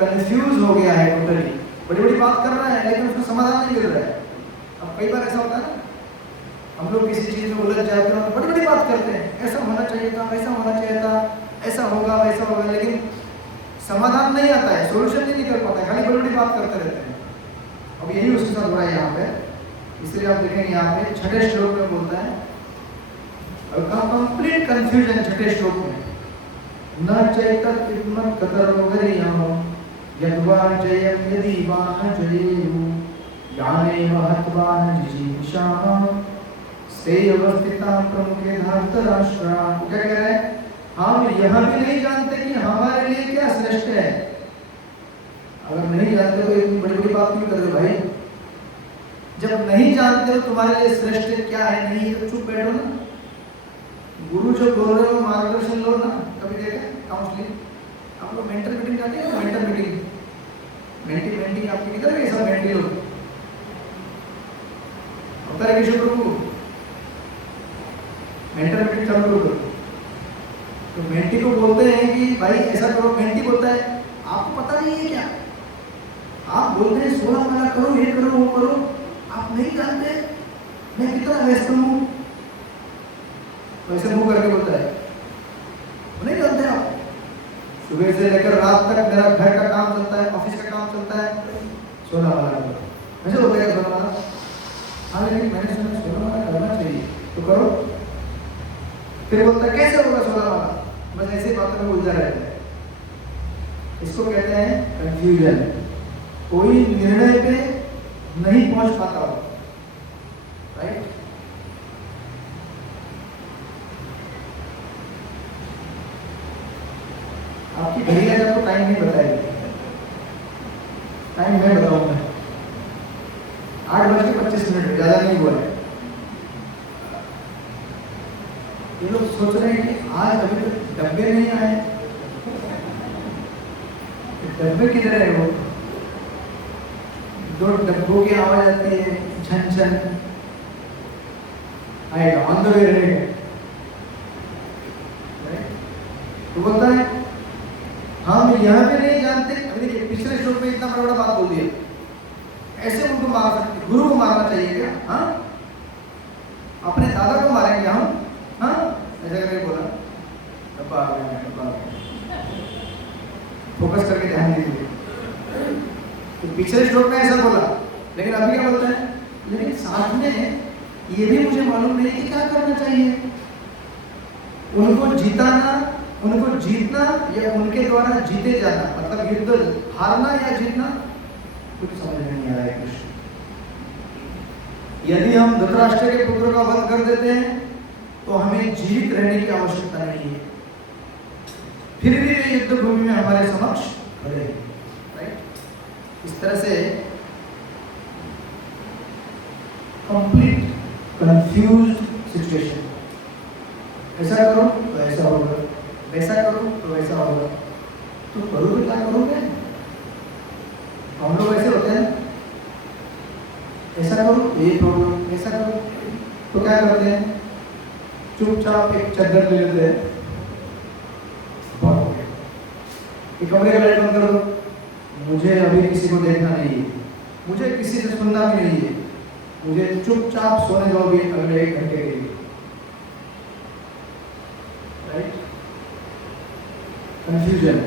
कंफ्यूज हो गया है टोटली, बड़ी बड़ी बात कर रहा है लेकिन उसको समाधान नहीं मिल रहा है। अब कई बार ऐसा होता है ना, हम लोग किसी चीज में उलझ जाते हैं, बड़ी बड़ी बात करते हैं, ऐसा होना चाहिए था, वैसा होना चाहिए था, ऐसा होगा वैसा होगा, लेकिन समाधान नहीं आता है, सोल्यूशन नहीं निकल पाता है, खाली बड़ी बड़ी बात करते रहते हैं। अब यही उसके साथ हो रहा है यहाँ पे। इसलिए आप देखेंगे यहाँ पे छठे श्लोक में बोलता है कंप्लीट कंफ्यूजन छठे श्लोक में, न चैतत विद्मत् कतरो गरियम यद्वा जयम यदि वा न जयेयु याने महत्वा न जिजीविषाम स्तेय अवस्थिता प्रमुखे धार्तराष्ट्रा। क्या कह रहे हैं, हम यह भी नहीं जानते कि हमारे लिए क्या श्रेष्ठ है। अगर नहीं जानते तो इतनी बड़ी बड़ी बात क्यों कर रहे हो भाई। जब नहीं जानते हो तुम्हारे लिए श्रेष्ठ क्या है नहीं, तो चुप बैठो ना। गुरु जो बोल रहे हो मार्गदर्शन लो ना। कभी देखे काउंसलिंग, आप लोग मेंटर मीटिंग जाते हैं, मेंटर मीटिंग मेंटी आपकी किधर है, सब मेंटी लोग होता है। किशोर प्रभु मेंटर मीटिंग चालू करो, तो मेंटी को बोलते हैं कि भाई ऐसा करो। मेंटी बोलता है आपको पता नहीं है क्या, आप बोलते हैं 16 माला करो, ये करो वो करो, आप नहीं जानते मैं कितना व्यस्त हूँ। वैसे मुंह करके बोलता है, नहीं जानते आप, सुबह से लेकर रात तक मेरा घर का काम चलता है, ऑफिस का काम चलता है, 16 माला करो। वैसे हो गया 16 माला, हाँ लेकिन मैंने सुना 16 माला करना चाहिए तो करो। फिर बोलता है कैसे होगा 16 माला, बस ऐसी बातों में उलझा रहता है। इसको कहते हैं कंफ्यूजन। कोई निर्णय पे नहीं पहुंच पाता हो, राइट। आपकी घड़ी है तो टाइम नहीं बताएगी, टाइम मैं बताऊंगा। 8:25 ज्यादा नहीं हुआ है। ये लोग सोच रहे हैं कि आज अभी तक डब्बे नहीं आए, डब्बे किधर है। वो 2 डब्बों की आवाज आती है, छन छन आएगा, ऑन द वे रहेगा। तो बोलता है हम यह भी नहीं जानते। अभी देखिए पिछले श्लोक में इतना बड़ा बात बोल दिया, ऐसे उनको मार सकते, गुरु को मारना चाहिए क्या? हाँ, अपने दादा को मारेंगे हम? हाँ, ऐसा करके बोला। डब्बा आ गया, डब्बा आ गया। फोकस करके ध्यान दीजिए। तो पिछले श्लोक में ऐसा बोला, लेकिन अभी क्या बोलता है, लेकिन साथ में ये भी मुझे मालूम नहीं कि क्या करना चाहिए। उनको जिताना, उनको जीतना या उनके द्वारा जीते जाना, मतलब युद्ध हारना या जीतना, कुछ समझ में नहीं आ रहा है कृष्ण। यदि हम धृतराष्ट्र के पुत्रों का वध कर देते हैं तो हमें जीवित रहने की आवश्यकता नहीं है, फिर भी वे युद्ध भूमि में हमारे समक्ष खड़े हैं, राइट। इस तरह से कंप्लीट कंफ्यूज्ड सिचुएशन। ऐसा करो तो ऐसा होगा, वैसा करो तो वैसा होगा, तो करोगे क्या करोगे। हम लोग ऐसे होते हैं, ऐसा करो ये प्रॉब्लम, ऐसा करो तो क्या करते हैं, चुपचाप एक चादर ले लेते हैं, एक कमरे का लाइट बंद कर दो, मुझे अभी किसी को देखना नहीं है, मुझे किसी से सुनना भी नहीं है, मुझे चुपचाप सोने दो अभी अगले 1 घंटे के लिए, राइट। कंफ्यूजन,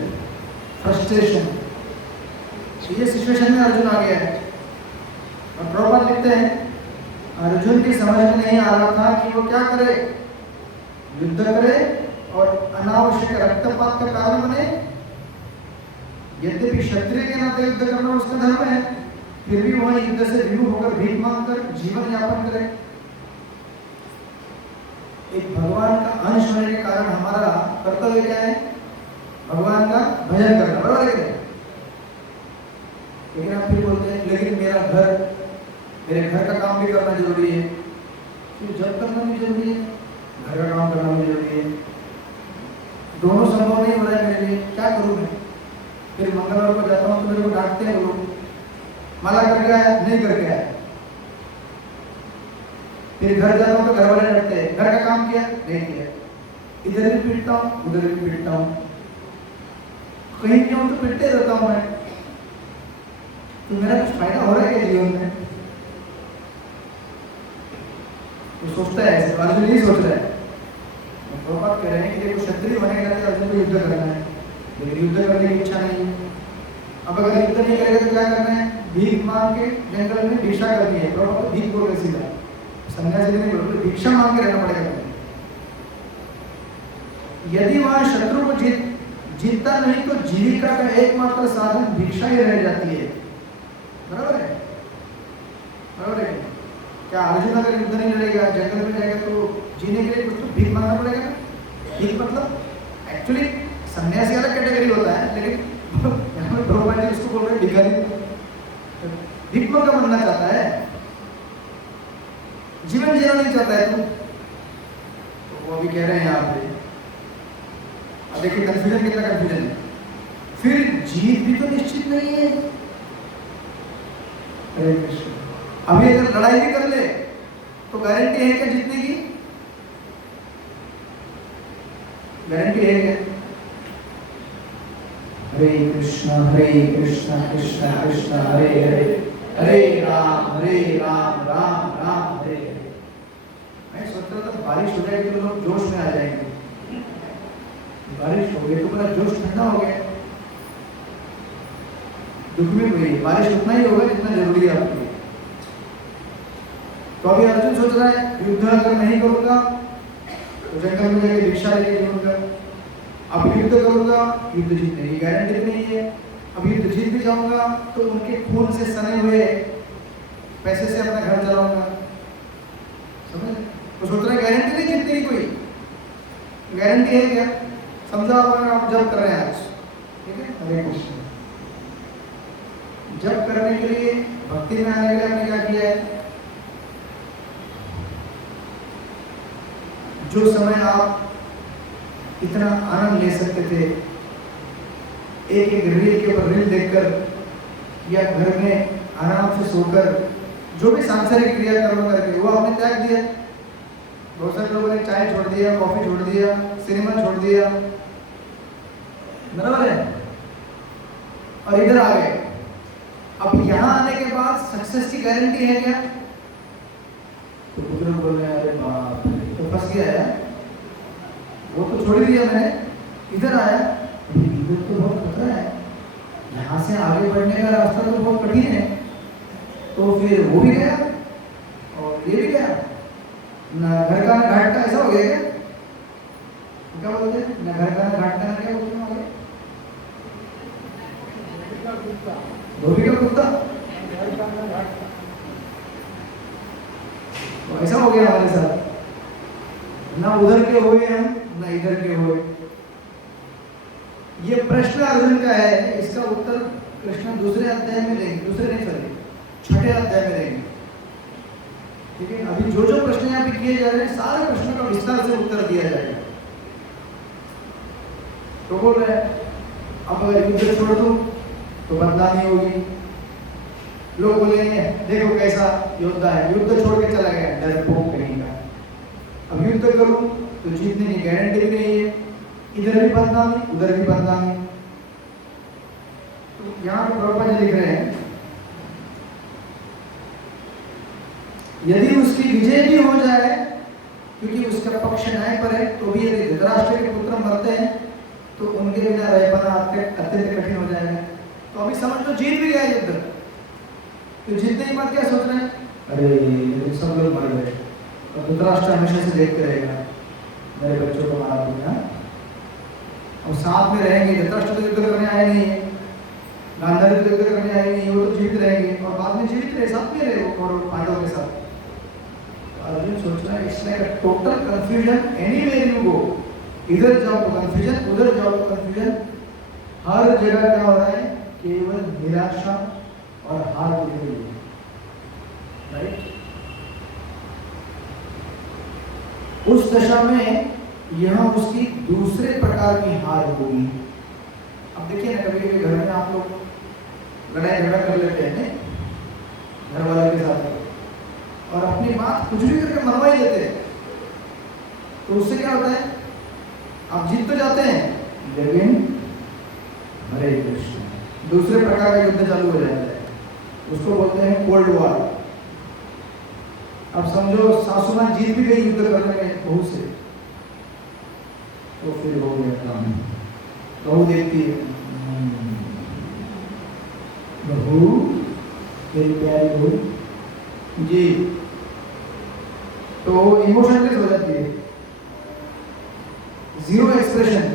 फ्रस्ट्रेशन, ये सिचुएशन में अर्जुन आ गया है। और प्रभुपाद लिखते हैं अर्जुन की समझ में नहीं आ रहा था कि वो क्या करे, युद्ध करे और अनावश्यक रक्तपात का कारण बने। यद्यपि क्षत्रिय के नाते युद्ध करना उसका धर्म है, फिर भी वह युद्ध से विमुख होकर भीख मांगकर जीवन यापन करे। एक भगवान का अंश होने के कारण हमारा कर्तव्य क्या है, भगवान का भजन करना, बराबर है कि नहीं? लेकिन आप फिर बोलते हैं लेकिन मेरे घर का काम भी करना जरूरी है। तो जब करना भी जरूरी है, घर का काम करना भी जरूरी है, दोनों संभव नहीं हो रहा है मेरे लिए, क्या करूं मैं? फिर मंगलवार को जाता हूँ तो मेरे को डांटते हैं लोग, माला करके आया, नहीं करके आया। फिर घर जाता हूँ तो घर वाले डांटते हैं, घर का काम किया, नहीं किया। इधर भी पीटता हूँ, उधर भी पीटता हूँ, कहीं भी हूँ तो पीटते रहता हूँ मैं। तो मेरा कुछ फायदा हो रहा है क्या जीवन में? तो सोचता है ऐसे, अर्जुन यही सोच रहा है। तो बात कह रहे हैं कि देखो क्षत्रिय होने के नाते अर्जुन को युद्ध करना है, लेकिन युद्ध करने की इच्छा नहीं है। अब अगर युद्ध नहीं करेगा तो क्या करना है? भीख मांग के जंगल में भिक्षा करनी है। प्रभु भीख बोल रहे सीधा, सन्यासी नहीं बोल रहे, भिक्षा मांग के रहना पड़ेगा। यदि वहां शत्रु को जीतता नहीं तो जीविका का एकमात्र साधन भिक्षा ही रह जाती है, बराबर है? बराबर है? क्या अर्जुन अगर युद्ध नहीं लड़ेगा, जंगल में जाएगा तो जीने के लिए कुछ तो भीख मांगना पड़ेगा ना? भीख मतलब एक्चुअली सन्यासी अलग कैटेगरी होता है, लेकिन यहाँ पे प्रभुपाद जी उसको बोल रहे हैं भिखारी। भीख मांगा बनना चाहता है, जीवन जीना नहीं चाहता है तू, तो वो अभी कह रहे हैं यहाँ पे। अब देखिए कंफ्यूजन, कितना कंफ्यूजन है। फिर जीत भी तो निश्चित नहीं है। हरे कृष्ण। अभी अगर लड़ाई भी कर ले तो गारंटी है क्या जीतने की? गारंटी है क्या? हरे कृष्ण कृष्ण कृष्ण हरे हरे, हरे राम राम राम हरे हरे। मैं सोच रहा था बारिश हो जाएगी तो लोग जोश में आ जाएंगे। बारिश हो गई तो पूरा जोश ठंडा हो गया। दुख में हुई बारिश उतना ही होगा जितना जरूरी है आपके लिए। तो अभी अर्जुन सोच रहा है युद्ध अगर नहीं करूंगा तो जंगल में जाके भिक्षा लेके जीऊंगा। अब युद्ध करूंगा, युद्ध जीतने की गारंटी भी नहीं है। अब युद्ध जीत भी जाऊंगा तो उनके खून से सने हुए पैसे से अपना घर चलाऊंगा। समझ? तो सोच रहा है गारंटी नहीं जीतने की, कोई गारंटी है क्या? समझो आप जब कर रहे हैं आज, ठीक है? हरे कृष्ण। जब करने के लिए, भक्ति में आने के लिए आपने क्या किया है? जो समय आप इतना आनंद ले सकते थे, एक एक रील के ऊपर रील देखकर या घर में आराम से सोकर जो भी सांसारिक क्रियाकर्म करके, वो आपने त्याग दिया। बहुत सारे लोगों ने चाय छोड़ दिया, कॉफी छोड़ दिया, सिनेमा छोड़ दिया, बराबर है? और इधर आ गए। अब यहाँ आने के बाद सक्सेस की गारंटी है क्या? तो बुजुर्ग बोल रहे हैं अरे बाप रे, तो फंस गया है, वो तो छोड़ दिया मैंने, इधर आया, इधर तो बहुत खतरा है, यहाँ से आगे बढ़ने का रास्ता तो बहुत कठिन है। तो फिर वो भी गया और ये भी गया, ना घर का ना घाट का। ऐसा हो गया क्या बोलते हैं? ना घर का ना घाट का, ना क्या बोलते हैं? धोबी का कुत्ता। तो ऐसा हो गया हमारे साथ, ना उधर के हुए हम, ना इधर के हुए। ये प्रश्न अर्जुन का है, इसका उत्तर कृष्ण दूसरे अध्याय में देंगे, दूसरे नहीं सॉरी छठे अध्याय में देंगे, ठीक है? अभी जो जो प्रश्न यहाँ पे किए जा रहे हैं, सारे प्रश्नों का विस्तार से उत्तर दिया जाएगा। तो बोल रहे हैं अब अगर युद्ध छोड़ दूं तो बदनामी होगी, लोग बोलेंगे देखो कैसा योद्धा है, युद्ध छोड़ के चला गया, डरपोक कहीं का। अब युद्ध करूं तो जीतने की गारंटी भी नहीं है, इधर भी बदनामी, उधर भी बदनामी। तो यहाँ पर प्रभुपाद जी लिख रहे हैं यदि उसकी विजय भी हो जाए, क्योंकि उसका पक्ष न्याय पर है, तो भी यदि धृतराष्ट्र के पुत्र मरते हैं तो उनके बिना रह पाना अत्यंत कठिन हो जाएगा। तो अभी समझ लो जीत भी गया युद्ध, तो जीतने के बाद क्या सोच रहे हैं? अरे सब लोग मर गए, तो धृतराष्ट्र हमेशा से देखते रहेगा मेरे बच्चों को मारा दूंगा, और साथ में रहेंगे। धृतराष्ट्र तो युद्ध करने आए नहीं है, गांधारी तो युद्ध करने आए नहीं, वो तो जीवित रहेंगे और बाद में जीवित रहे, साथ में रहे वो और पांडवों के साथ। अर्जुन सोच रहा है इसमें का total confusion, anywhere you go, इधर जाओ तो कंफ्यूजन, उधर जाओ तो कंफ्यूजन, हर जगह क्या हो रहा है, केवल निराशा और हार दिख रही है, राइट। उस दशा में यह उसकी दूसरे प्रकार की हार होगी। अब देखिए ना, कभी कभी घर में आप लोग लड़ाई झगड़ा कर लेते हैं घर वालों के साथ और अपनी बात कुछ भी करके मनवा ही लेते हैं, तो उससे क्या होता है, आप जीत तो जाते हैं लेकिन हरे कृष्ण दूसरे प्रकार का युद्ध चालू हो जाता है, उसको बोलते हैं कोल्ड वॉर। अब समझो सासू मां जीत भी गई युद्ध करने में बहू से, तो फिर हो गया काम। बहू देखती है, बहू मेरी प्यारी बहू जी, तो इमोशनलेस हो जाती है, जीरो एक्सप्रेशन।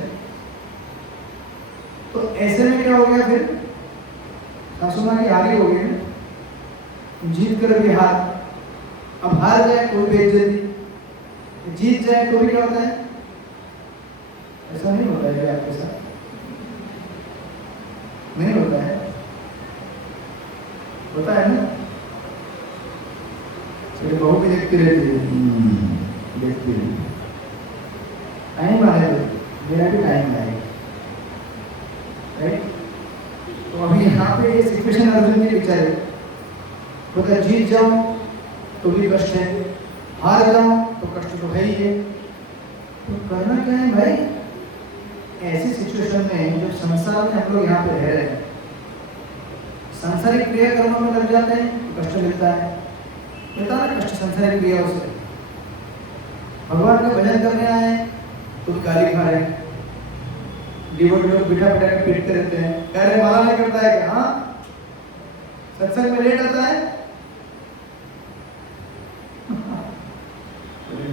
तो ऐसे में क्या हो गया, फिर सासू मां की हारी हो गई, जीत कर भी हार। अब हार जाए कोई बेइज्जती, जीत जाए तो भी क्या होता है, ऐसा नहीं होता है आपके साथ, नहीं होता है, होता है ना। मेरी बहू भी देखती रहती है, देखती है, टाइम आने दो, मेरा भी टाइम आएगा, राइट। तो अभी यहाँ पे ये सिचुएशन अर्जुन के बेचारे, अगर जीत जाऊं तो भी कष्ट है, हार जाऊं तो कष्ट तो है ही है, तो करना क्या है भाई। ऐसी सिचुएशन में जो संसार में हम लोग यहाँ पे रह रहे हैं, सांसारिक क्रियाकर्मों में लग जाते हैं, कष्ट मिलता है, मिलता है कष्ट सांसारिक क्रियाओं से। भगवान का भजन करने आए तो गाली खा रहे हैं, डिवोटी लोग बिठा बिठा के पीटते रहते हैं, कह रहे माला नहीं करता है क्या, हाँ सत्संग में लेट आता है,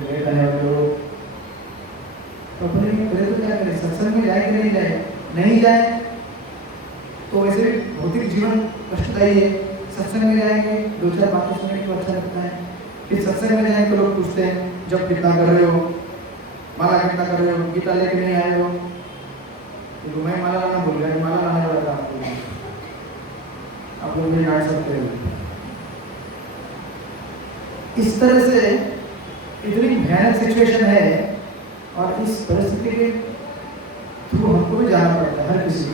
लेट आए लोग तो अपने करे तो क्या करें, सत्संग में जाए कि नहीं जाए, नहीं जाए तो वैसे भी भौतिक जीवन कष्टदायी है, सत्संग में जाएंगे दो चार बातें सुनने को अच्छा लगता है, फिर सत्संग में जाएंगे तो लोग पूछते हैं जब कितना कर रहे हो, माला कितना कर रहे हो, गीता लेके नहीं आए हो, तो मैं माला लाना भूल गया, माला लाने वाला था आपको, आप लोग भी जान सकते हो। इस तरह से इतनी भयानक सिचुएशन है और इस परिस्थिति के थ्रू हमको भी जाना पड़ता है, हर किसी को।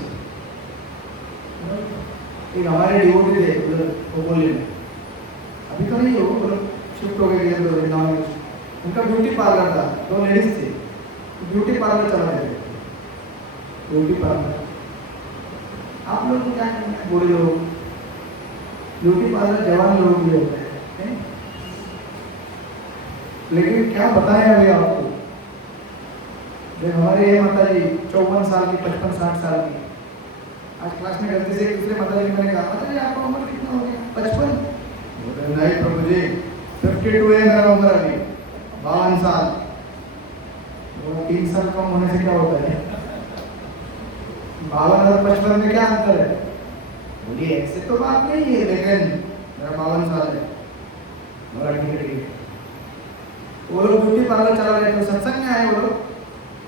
एक हमारे डिवोटी थे उधर कोपोली में, अभी तो नहीं हो, मतलब शिफ्ट हो गए इधर वृंदावन में, उनका ब्यूटी पार्लर था, दो लेडीज थे, ब्यूटी पार्लर चला रहे थे, ब्यूटी पार्लर। आप लोग को क्या करना है, बूढ़े लोग, ब्यूटी पार्लर जवान लोग भी होते हैं, लेकिन क्या बताएं अभी आपको, जब हमारे ये माता जी 54 साल की, 55-60 साल की, आज क्लास में गलती से एक दूसरे माता जी ने मैंने कहा माता जी आपका उम्र कितना हो गया, 55? बोले नहीं प्रभु जी 52 है मेरा उम्र अभी, 52 साल। 3 साल कम होने से क्या होता है, 52 और 55 में क्या अंतर है, बोलिए ऐसे तो बात नहीं है, लेकिन मेरा 52 साल है। बोला ठीक है ठीक है। वो लोग ब्यूटी पार्लर चला रहे थे, सत्संग में आए वो लोग,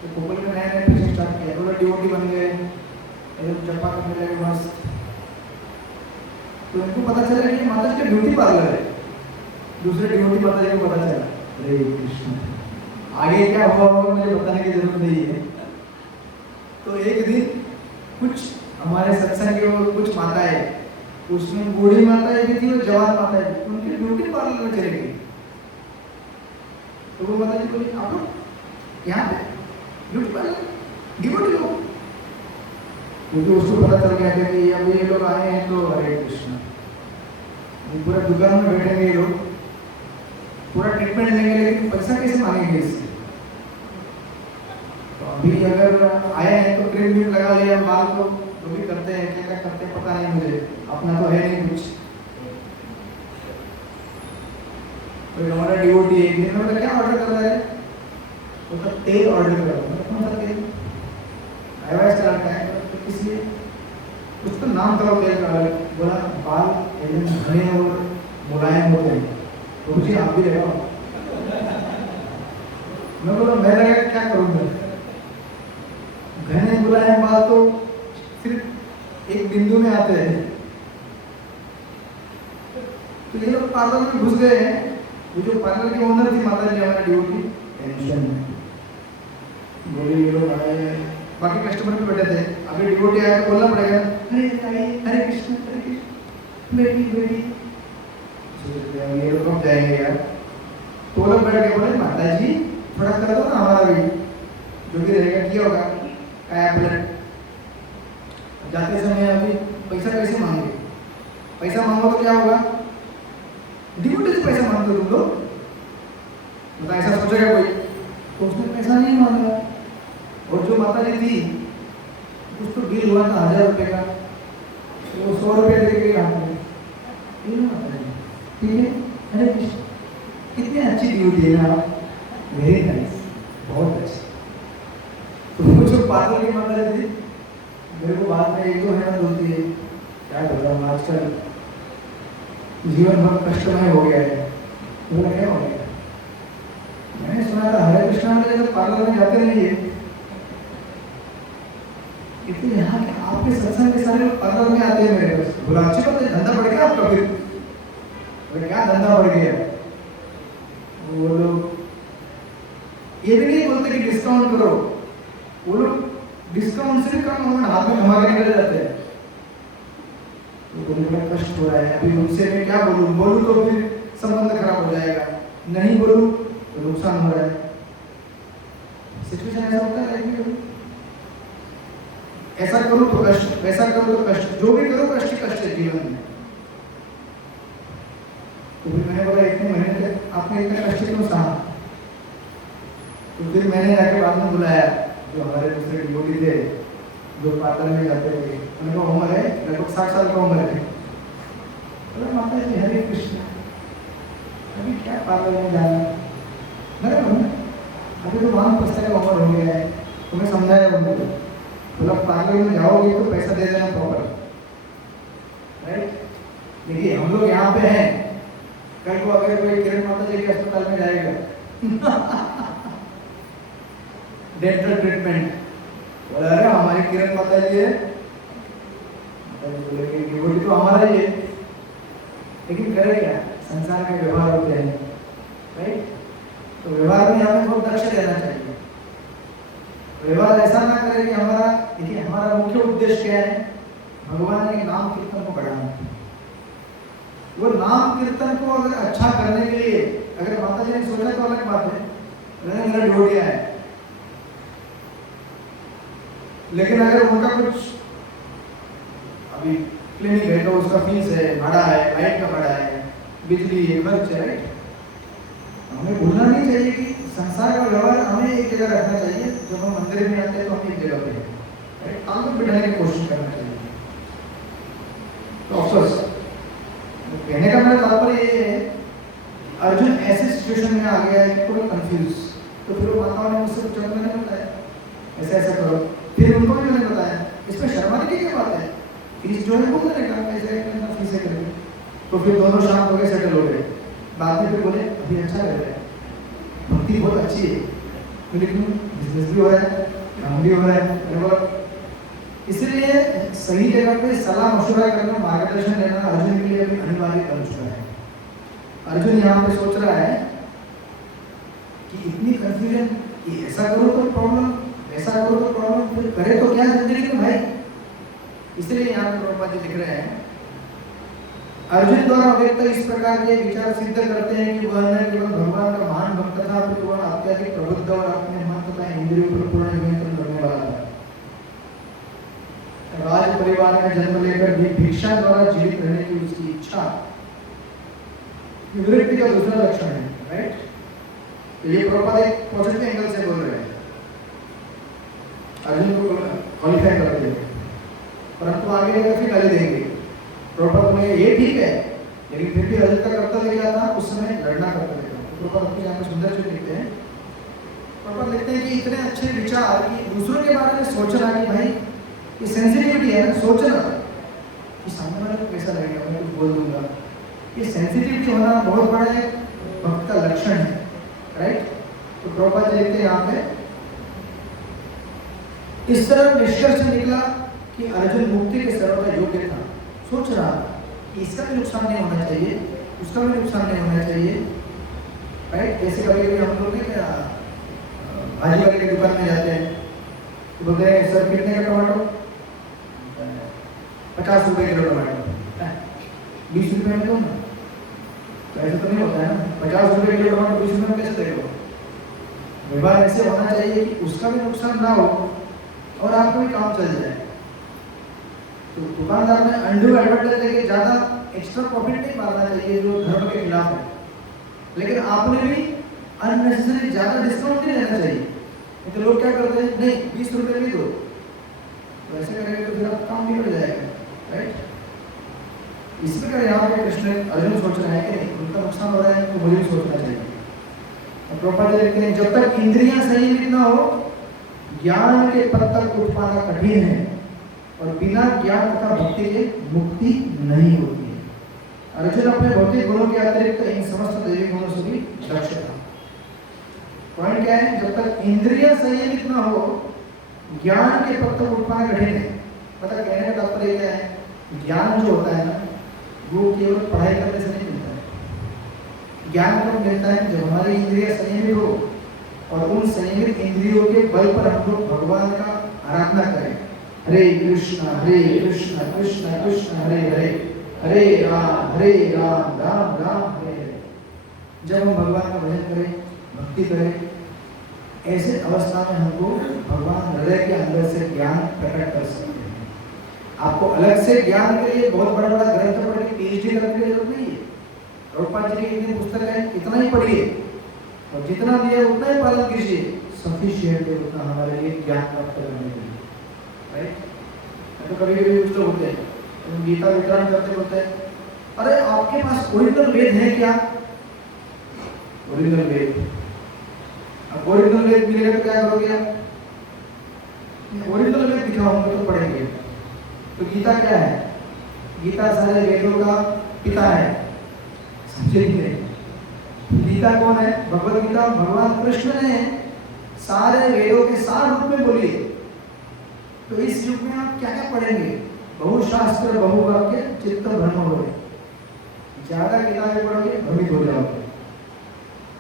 तो कोपल में नए नए पीछे स्टार्ट किया, वो लोग डिवोटी बन गए, जपा करने लगे मस्त। तो उनको पता चला कि माता जी का ब्यूटी पार्लर है, दूसरे डिवोटी माता जी को पता चला, हरे कृष्ण। आगे क्या हुआ होगा मुझे बताने की जरूरत नहीं है। तो एक दिन कुछ हमारे सत्संग के वो कुछ माताएं, उसमें बूढ़ी माताएं भी थी और जवान माताएं भी, उनके ब्यूटी पार्लर में चले गई। तो वो माता जी बोली आप लोग यहाँ पे ब्यूटी पार्लर डिवोटी लोग, क्योंकि उसको पता चल गया था कि अब ये लोग आए हैं तो हरे कृष्ण, पूरा दुकान में बैठेंगे ये लोग, पूरा ट्रीटमेंट लेंगे, लेकिन पैसा कैसे मांगेंगे इससे। तो अभी अगर आए हैं तो क्रीम व्रीम लगा लिया, बाल को जो भी करते हैं क्या क्या करते हैं पता नहीं मुझे, अपना तो है नहीं कुछ। तो हमारा डिवोटी एक दिन में क्या ऑर्डर कर रहा है, तो तेल ऑर्डर कर रहा है, कौन सा तेल, आईवाइस का लड़का है, तो किसी कुछ तो नाम करो तेल का, बोला बाल एकदम घने और मुलायम होते हैं, तो मुझे आप भी लगाओ। मैं बोला मैं लगा क्या करूँगा, घने मुलायम बाल तो पार्लर में घुस गए हैं, वो जो पार्लर की ओनर थी माता जी हमारे ड्यूटी टेंशन में बोली, ये लोग आए, बाकी कस्टमर भी बैठे थे, अभी डिवोटी आया तो बोलना पड़ेगा, अरे हरे कृष्ण बेटी बेटी, ये लोग कब जाएंगे यार। तो लोग बैठ के बोले माता जी थोड़ा कर दो ना हमारा भी, जो भी रहेगा किया होगा काया पलट। जाते समय अभी पैसा कैसे मांगे, पैसा मांगो तो क्या होगा, डिवोटी से पैसा मांगते तुम लोग, मतलब ऐसा सोचेगा कोई, तो उसने पैसा नहीं मांगा। और जो माता जी थी कुछ तो बिल हुआ था 1000 रुपये का, वो 100 रुपये दे के हाथ में, ठीक है। अरे कितनी अच्छी ड्यूटी है ना, वेरी नाइस, बहुत अच्छी। तो वो जो पार्लर की माता जी थी, मेरे को बाद में एक दो महीना बोलती है, क्या कर रहा हूँ आजकल जीवन बहुत कष्टमय हो गया है। तो क्या हो गया, मैंने सुना था हरे कृष्णा में जब पार्लर में जाते नहीं है, इसलिए यहाँ के आपके सत्संग के सारे लोग पार्लर में आते हैं मेरे पास, बोला अच्छी बात है, धंधा बढ़ गया आपका फिर, बोले क्या धंधा बढ़ गया। वो लोग ये भी नहीं बोलते कि डिस्काउंट करो, वो लोग डिस्काउंट से भी कम अमाउंट हाथ में कमा के निकल जाते हैं। तो बोले बड़ा कष्ट हो रहा है, अभी उनसे मैं क्या बोलूँ तो फिर संबंध खराब हो जाएगा, नहीं बोलूँ तो नुकसान हो रहा है। सिचुएशन ऐसा होता है लाइफ में, ऐसा करो तो कष्ट, वैसा करो तो कष्ट, जो भी करो कष्ट ही कष्ट है जीवन में। तो फिर मैंने बोला इतने महीने तक आपने इतना कष्ट क्यों सहा। तो फिर मैंने जाके बाद में बुलाया जो हमारे दूसरे डिवोटी थे, जो पार्लर में जाते थे, उनका उम्र है लगभग 60 साल का उम्र है। बोला माता जी हरे कृष्ण, अभी क्या पार्लर में जाना, अभी तो वहाँ पुस्तक का उम्र हो गया है, तुम्हें समझाया उनको, बोला पार्लर में जाओगे तो पैसा दे देना प्रॉपर, राइट। देखिए हम लोग यहाँ पे हैं, कल को अगर कोई किरण माता जी के अस्पताल में जाएगा डेंटल ट्रीटमेंट, बोला अरे हमारी किरण माता जी है, डिवोटी तो हमारा ही है, लेकिन करे क्या, संसार में व्यवहार होते हैं, राइट। तो व्यवहार में हमें बहुत दक्ष रहना चाहिए, व्यवहार ऐसा ना करें कि हमारा, देखिए हमारा मुख्य उद्देश्य क्या है, भगवान के नाम कीर्तन को बढ़ाना। वो नाम कीर्तन को अगर अच्छा करने के लिए अगर माता जी ने सोचा तो अलग बात है, मेरा डिवोटिया है, लेकिन अगर उनका कुछ अभी क्लिनिक है तो उसका फीस है, भाड़ा है, लाइट का भाड़ा है, बिजली है, खर्च है, राइट। हमें भूलना नहीं चाहिए कि संसार का व्यवहार हमें एक जगह रखना चाहिए, जब हम मंदिर में आते हैं तो हम एक जगह पे, राइट, काम को बिठाने की कोशिश करना चाहिए। तो अफसोस कहने का मेरा तात्पर्य ये है, अर्जुन ऐसे सिचुएशन में आ गया है कि थोड़ा कंफ्यूज, तो फिर माताओं ने मुझसे कुछ मैंने बताया ऐसा ऐसा करो, फिर उनको भी मैंने बताया, इसमें शर्माने की क्या बात है, फीस जो है वो मैंने कहा ऐसे करना, फीस करेंगे। तो फिर दोनों शांत हो गए, सेटल हो गए। बाद में फिर बोले अभी अच्छा लग रहा है, भक्ति बहुत अच्छी है, लेकिन बिजनेस भी हो रहा है, काम भी हो रहा है, इसलिए सही जगह पे सलाह मशवरा करना, मार्गदर्शन लेना अर्जुन के लिए अभी अनिवार्य बन चुका है। अर्जुन यहाँ पे सोच रहा है कि इतनी कंफ्यूजन, कि ऐसा करो तो प्रॉब्लम, ऐसा करो तो प्रॉब्लम, फिर करे तो क्या जिंदगी में भाई। इसलिए यहाँ पे प्रभुपाद जी लिख रहे हैं, अर्जुन द्वारा व्यक्त इस प्रकार के विचार सिद्ध करते हैं कि वह न केवल भगवान का महान भक्त था, अपितु वह अत्यधिक प्रबुद्ध और अपने मन तथा इंद्रियों पर पूर्ण नियंत्रण करने वाला था। राज परिवार में जन्म लेकर भी भिक्षा द्वारा जीवित रहने की उसकी इच्छा विवृत्ति का दूसरा लक्षण है, राइट। तो ये प्रभुपाद एक पॉजिटिव एंगल से बोल रहे हैं, अर्जुन को क्वालिफाई करते हैं, परंतु आगे जाकर फिर गाली देंगे। प्रभुपाद में ये ठीक है, लेकिन फिर भी अर्जुन का कर्तव्य क्या था, उस समय लड़ना कर्तव्य था। तो प्रभुपाद यहाँ पे सुंदर चीज लिखते हैं, प्रभुपाद लिखते हैं कि इतने अच्छे विचार कि दूसरों के बारे में सोचना, कि भाई ये सेंसिटिविटी है ना, सोचना कि सामने वाले को कैसा लगेगा, मैं कुछ बोल दूंगा, ये सेंसिटिविटी होना बहुत बड़ा एक भक्त का लक्षण है, राइट। तो प्रभुपाद लिखते हैं यहाँ पे, इस तरह निष्कर्ष निकला कि अर्जुन मुक्ति के सर्वथा योग्य था। सोच रहा कि इसका भी नुकसान नहीं होना चाहिए, उसका भी नुकसान नहीं होना चाहिए, राइट। जैसे कभी कभी हम लोग क्या भाजी वाले की दुकान में जाते हैं तो बोलते हैं सर कितने का टमाटो, 50 रुपए किलो टमाटो, 20 रुपये में दो ना, तो ऐसा तो नहीं होता है ना। 50 रुपए किलो टमाटो 20 रुपये में कैसे देगा? व्यवहार ऐसे होना चाहिए कि उसका भी नुकसान ना हो और आपका भी काम चल जाए। तो दुकानदार ने अंडू एडवर्टाइज लेके ज़्यादा एक्स्ट्रा प्रॉफिट नहीं मारना चाहिए जो धर्म के खिलाफ है, लेकिन आपने भी अननेसेसरी ज़्यादा डिस्काउंट नहीं लेना चाहिए। तो लोग क्या करते हैं, नहीं 20 रुपये नहीं दो, तो ऐसे करेंगे तो फिर आप काम बिगड़ जाएगा, राइट। इस प्रकार यहाँ पे कृष्ण अर्जुन सोच रहे हैं कि नहीं उनका नुकसान हो रहा है तो मुझे भी सोचना चाहिए। प्रभुपाद लिखते हैं जब तक इंद्रियां संयमित ना हो ज्ञान के पद तक उठ पाना कठिन है और बिना ज्ञान तथा भक्ति के मुक्ति नहीं होती है। अर्जुन अपने भौतिक गुणों के अतिरिक्त इन समस्त दैवी गुणों से भी दक्ष था। पॉइंट क्या है, जब तक इंद्रियां संयमित ना हो ज्ञान के पद तक उठ पाना कठिन है। मतलब कहने का तात्पर्य क्या है, ज्ञान जो होता है ना वो केवल पढ़ाई करने से नहीं मिलता है। ज्ञान कब मिलता है, जब हमारी इंद्रियां संयमित हो और उन संयमित इंद्रियों के बल पर हम लोग भगवान का आराधना करें। हरे कृष्ण कृष्ण कृष्ण हरे हरे, हरे राम राम राम हरे हरे। जब हम भगवान का भजन करें, भक्ति करें, ऐसे अवस्था में हमको भगवान हृदय के अंदर से ज्ञान प्रकट कर सकते हैं। आपको अलग से ज्ञान के लिए बहुत बड़ा बड़ा ग्रंथ पढ़ के PhD करने की जरूरत नहीं है। प्रभुपाद जी की इतनी पुस्तक है, इतना ही पढ़िए और जितना दिया उतना ही पालन कीजिए, सफिशिएंट है उतना हमारे लिए ज्ञान प्राप्त करने के लिए, राइट। तो कभी कभी कुछ लोग होते हैं तो गीता वितरण करते बोलते हैं अरे आपके पास ओरिजिनल वेद है क्या? ओरिजिनल वेद, अब ओरिजिनल वेद मिलेगा तो क्या करोगे आप? ओरिजिनल वेद दिखाऊंगा तो पढ़ेंगे। तो गीता क्या है? गीता सारे वेदों का पिता है, समझेंगे। गीता कौन है? भगवत गीता भगवान कृष्ण ने सारे वेदों के सार रूप में बोली है। तो इस युग में आप क्या क्या पढ़ेंगे? बहुशास्त्र बहुवाक्य चित्त भ्रम हो। ज्यादा किताबें पढ़ोगे भ्रमित हो जाओगे।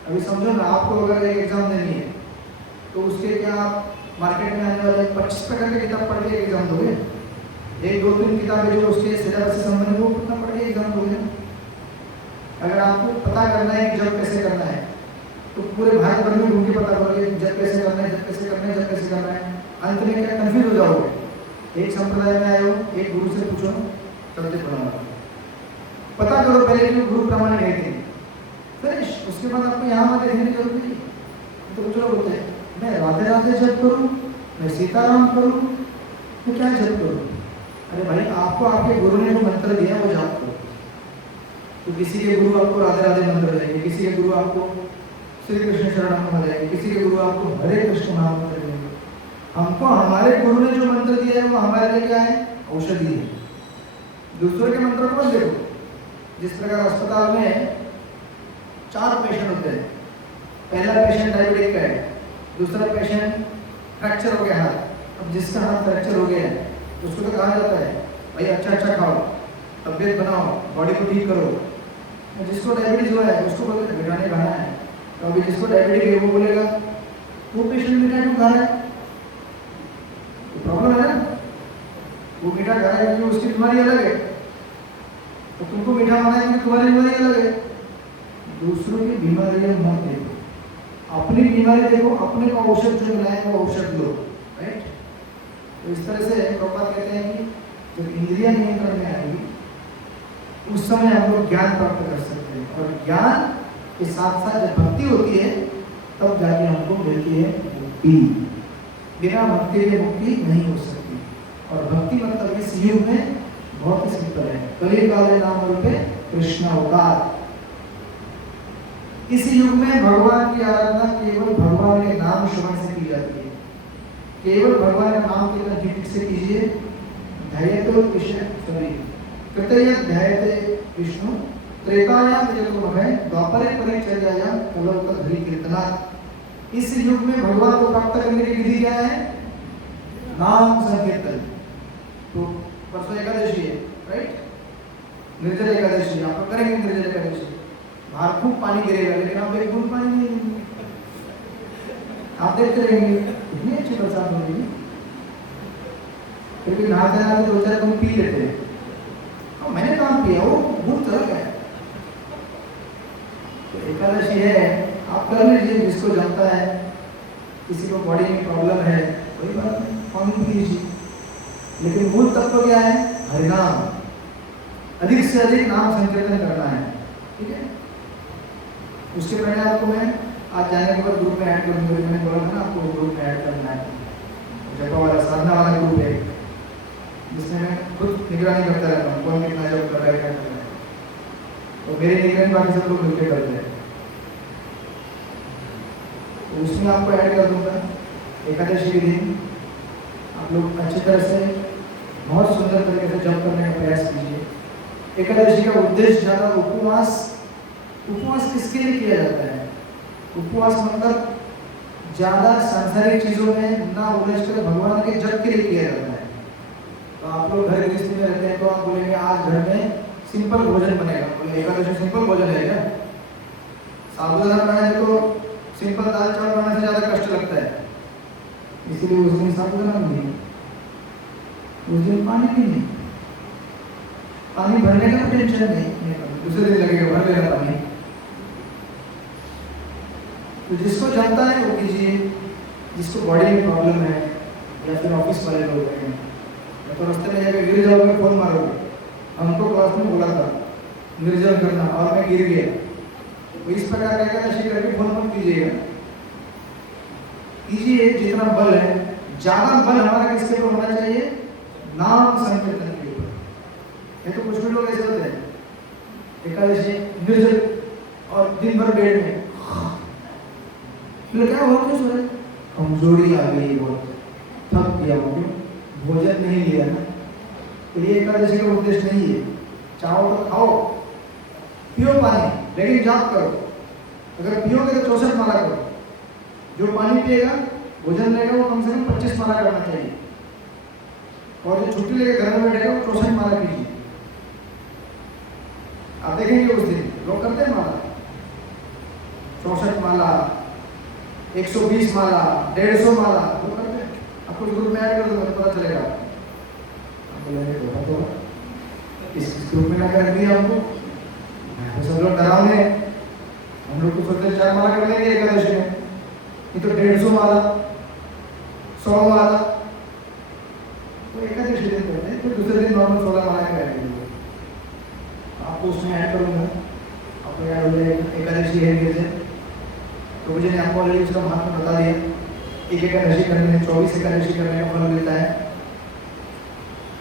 अभी समझो ना, आपको अगर एक एग्जाम देनी है तो उसके क्या आप मार्केट में आने वाले 25 प्रकार के किताब पढ़ के एग्जाम दोगे? एक दो तीन किताबें जो उसके सिलेबस से संबंधित वो कितना पढ़ के एग्जाम दोगे? अगर आपको पता करना है कि जब कैसे करना है तो पूरे भारत भर में घूम के पता करोगे जब कैसे करना है, जब कैसे करना है, जब कैसे करना है। अंत में क्या कंफ्यूज हो जाओगे। एक संप्रदाय में आए हो, एक गुरु से पूछो तब तक बनाओ। पता करो पहले कि गुरु प्रामाणिक है कि नहीं, फिर उसके बाद आपको यहाँ वहाँ देखने की जरूरत नहीं। तो कुछ लोग होते हैं मैं राधे राधे जप करूँ, मैं सीताराम करूँ, मैं क्या जप करूँ? अरे भाई आपको आपके गुरु ने जो मंत्र दिया वो जाप करो। तो किसी के गुरु आपको राधे राधे मंत्र देंगे, किसी के गुरु आपको श्री कृष्ण शरणम देंगे, किसी के गुरु आपको हरे कृष्ण महामंत्र देंगे। हमको हमारे गुरु ने जो मंत्र दिया है वो हमारे लिए क्या है? औषधि है। दूसरों के मंत्रों को मत देखो। जिस प्रकार अस्पताल में 4 पेशेंट होते हैं, पहला पेशेंट डायबिटिक का है, दूसरा पेशेंट फ्रैक्चर हो गया हाथ। अब जिसका हाथ फ्रैक्चर हो गया है उसको तो कहा जाता है भाई अच्छा खाओ, तबियत बनाओ, बॉडी को ठीक करो। जिसको डायबिटीज हुआ है उसको बोलते हैं मीठा खाना है। तो अभी जिसको डायबिटिक है वो बोलेगा वो पेशेंट मीठा क्यों खा रहा है? तो प्रॉब्लम है ना, वो मीठा खा रहा है क्योंकि उसकी बीमारी अलग है, तो तुमको मीठा खाना है क्योंकि तुम्हारी बीमारी अलग है। दूसरों की बीमारियां मत देखो, अपनी बीमारी देखो, अपने को औषध जो मिला है वो औषध लो, राइट। तो इस तरह से प्रभुपाद कहते हैं कि जब इंद्रियां नियंत्रण में आएगी उस समय हम लोग ज्ञान प्राप्त कर सकते हैं, और ज्ञान के साथ साथ जब भक्ति होती है तब जाके हमको मिलती है मुक्ति। बिना भक्ति के मुक्ति नहीं हो सकती। और भक्ति मतलब इस युग में बहुत ही सिंपल है, कली काले नाम रूपे कृष्ण अवतार। इस युग में भगवान की आराधना केवल भगवान के नाम श्रवण से की जाती है। केवल भगवान का नाम केवल ठीक से कीजिए। ध्यायतो विषय सॉरी कृतय ध्यायते विष्णु त्रेतायाम जगतमभय द्वापरे परिचर्यायाम कलौक धरी कीर्तना। इस युग में भगवान को प्राप्त करने की विधि क्या है? नाम संकीर्तन। तो परसों एकादशी है, राइट? निर्जल एकादशी आप करेंगे। निर्जल एकादशी बाहर खूब पानी गिरेगा लेकिन आप एक बूंद पानी नहीं लेंगे। आप देखते रहेंगे इतनी अच्छी बरसात हो रही है, फिर भी नहाते नहाते 2-4 बूंद पी लेते हैं। और मैंने काम किया, वो बूंद चला गया। तो एकादशी है, आप कर लीजिए, जिसको जमता है, किसी को बॉडी में प्रॉब्लम है कोई बात नहीं, पानी पी लीजिए, लेकिन मूल तत्व क्या है? हरिनाम, अधिक से अधिक नाम संकीर्तन करना है, ठीक है। उसके पहले आपको मैं आज जाने के बाद ग्रुप में ऐड करूँगा, मैंने बोला था ना आपको ग्रुप में ऐड करना है, जपा वाला साधना वाला ग्रुप है, जिसमें मैं खुद निगरानी करता रहता हूँ, कौन कितना जप कर रहा है, क्या कर रहा है, तो मेरी निगरानी बाकी सब लोग मिलकर करते हैं। तो उसमें आपको ऐड कर दूंगा। एकादशी के दिन आप लोग अच्छी तरह से बहुत सुंदर तरीके से जप करने का प्रयास कीजिए। एकादशी का उद्देश्य ज़्यादा उपवास किसके लिए किया जाता है? उपवास मतलब ज़्यादा सांसारिक चीज़ों में ना उलझ कर भगवान के जप के लिए किया जाता है। तो आप लोग घर गृहस्थी में रहते हैं तो आप बोलेंगे आज घर में सिंपल भोजन बनेगा, बोले एकादशी सिंपल भोजन है क्या? साबुदाना बनाने तो सिंपल दाल चावल बनाने से ज़्यादा कष्ट लगता है, इसीलिए उस दिन साबुदाना नहीं, उस दिन पानी भी नहीं, पानी भरने का टेंशन नहीं, दूसरे दिन लगेगा भर लेना पानी। तो जिसको जमता है वो कीजिए, जिसको बॉडी में प्रॉब्लम है या फिर ऑफिस वाले लोग हैं, या तो रास्ते में जाकर गिर जाओगे, फोन मारोगे, हमको क्लास में बोला था निर्जल करना और मैं गिर गया, तो इस प्रकार का एकादशी करके फोन मत कीजिएगा। कीजिए जितना बल है, ज्यादा बल हमारा किसके ऊपर होना चाहिए? नाम संकीर्तन के ऊपर। ये तो कुछ भी लोग ऐसे होते हैं, एकादशी निर्जल और दिन भर बेड में, क्या हुआ, क्यों सो रहे? कमजोरी आ गई, बहुत थक गया हूँ, भोजन नहीं लिया ना। तो ये एकादशी का उद्देश्य नहीं है। चाहो तो खाओ, पियो पानी, लेकिन जाप करो। अगर पियोगे तो 64 माला करो। जो पानी पिएगा, भोजन लेगा, वो कम से कम 25 माला करना चाहिए, और जो छुट्टी लेकर घर में बैठेगा वो 64 माला कीजिए। आप देखेंगे उस दिन लोग करते हैं माला, 64 माला, 120 माला, 150 माला वो करते हैं। आपको ग्रुप में ऐड कर दो, मुझे पता चलेगा। आप बोलेंगे तो इस ग्रुप में ना कर दिया हमको, तो सब लोग डरावने, हम लोग तो सोचते 4 माला कर लेंगे एकादशी में, ये तो 150 माला, 100 माला, तो एकादशी दिन करते हैं, फिर दूसरे दिन नॉर्मल 16 माला करेंगे। आपको उसमें ऐड करूँगा, आपको याद हो जाएगा एकादशी है कैसे। तो मुझे आपको ऑलरेडी उसका महत्व बता दिया। एक एकादशी करने में 24 एकादशी करने का फल मिलता है,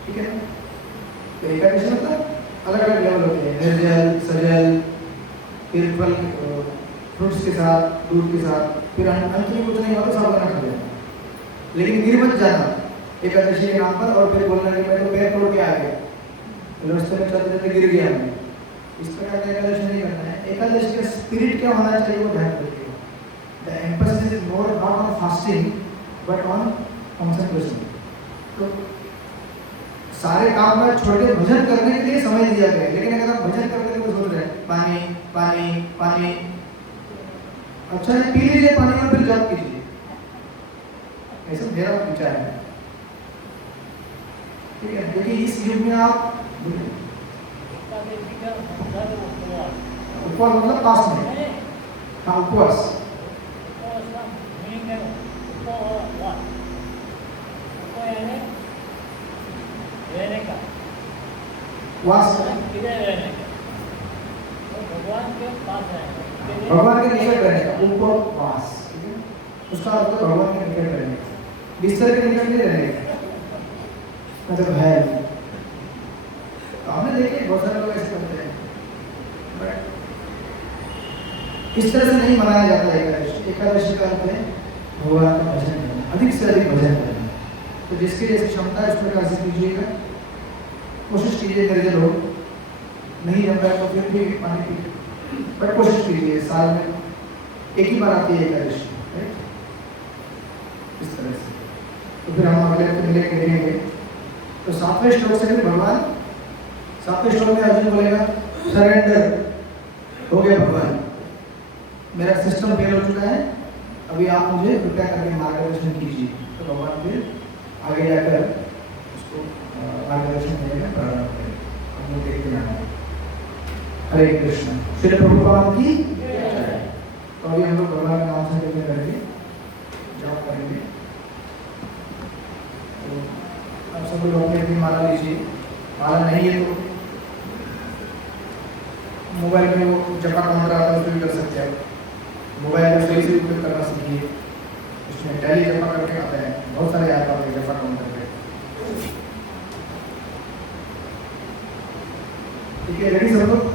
ठीक है। तो एकादशी मतलब अलग अलग लेवल होते हैं, निर्जल, सजल, फिर फल फ्रूट्स के साथ, दूध के साथ, फिर अंत में कुछ नहीं होता, साबुदाना खा लेना, लेकिन गिर मत जाना एकादशी के नाम पर और फिर बोलना कि मैं तो पैर तोड़ के आ गया, रास्ते में चलते चलते गिर गया मैं। इस प्रकार का एकादशी नहीं करना है। एकादशी का स्पिरिट क्या होना चाहिए वो ध्यान रखिएगा। The emphasis is more not on fasting but on concentration. तो सारे काम में छोड़ के भजन करने के लिए समय दिया गया है, लेकिन अगर आप भजन करते हुए सोच रहे हैं पानी पानी पानी, अच्छा है पी लीजिए पानी और फिर जप कीजिए, ऐसा मेरा विचार है, ठीक है। क्योंकि इस युग में आप उपवास मतलब पास में, हाँ उपवास, वास भगवान के निकट रहने का उपवास, ठीक है। उसका अर्थ भगवान के निकट रहने का, बिस्तर के निकट नहीं रहने का मतलब है। हमने देखे बहुत सारे लोग ऐसे करते हैं, इस तरह से नहीं मनाया जाता है एकादशी। एकादशी का अर्थ है भगवान का भजन करना, अधिक से अधिक भजन करना। तो जिसकी जैसी क्षमता है उस प्रकार से कीजिएगा, कोशिश कीजिए। निर्जल हो, नहीं जम रहा है तो फिर भी पानी पीजिए, बट कोशिश कीजिए। साल में एक ही बार आती है एकादशी, राइट, इस तरह से। तो फिर हम अगले हफ्ते मिले करेंगे। तो 7वें श्लोक से फिर भगवान, 7वें श्लोक में अर्जुन बोलेगा सरेंडर, हो गया भगवान, मेरा सिस्टम फेल हो चुका है, अभी आप मुझे कृपया करके मार्गदर्शन कीजिए। तो भगवान फिर आगे जाकर उसको मार्गदर्शन देने में प्रारंभ करें। हम लोग देखते हैं। हरे कृष्ण। श्री प्रभुपाद की जय। तो अभी हम लोग भगवान के नाम से लेकर करेंगे, जाप करेंगे। तो आप सब लोग अपनी माला लीजिए। माला नहीं है तो मोबाइल में वो जपा काउंटर आता है, उसको भी कर सकते हैं। मोबाइल का सही से उपयोग करना सीखिए। उसमें टैली जपा करके आता है, बहुत सारे ऐप आते हैं जपा काउंटर पे। ठीक है, रेडी सब लोग?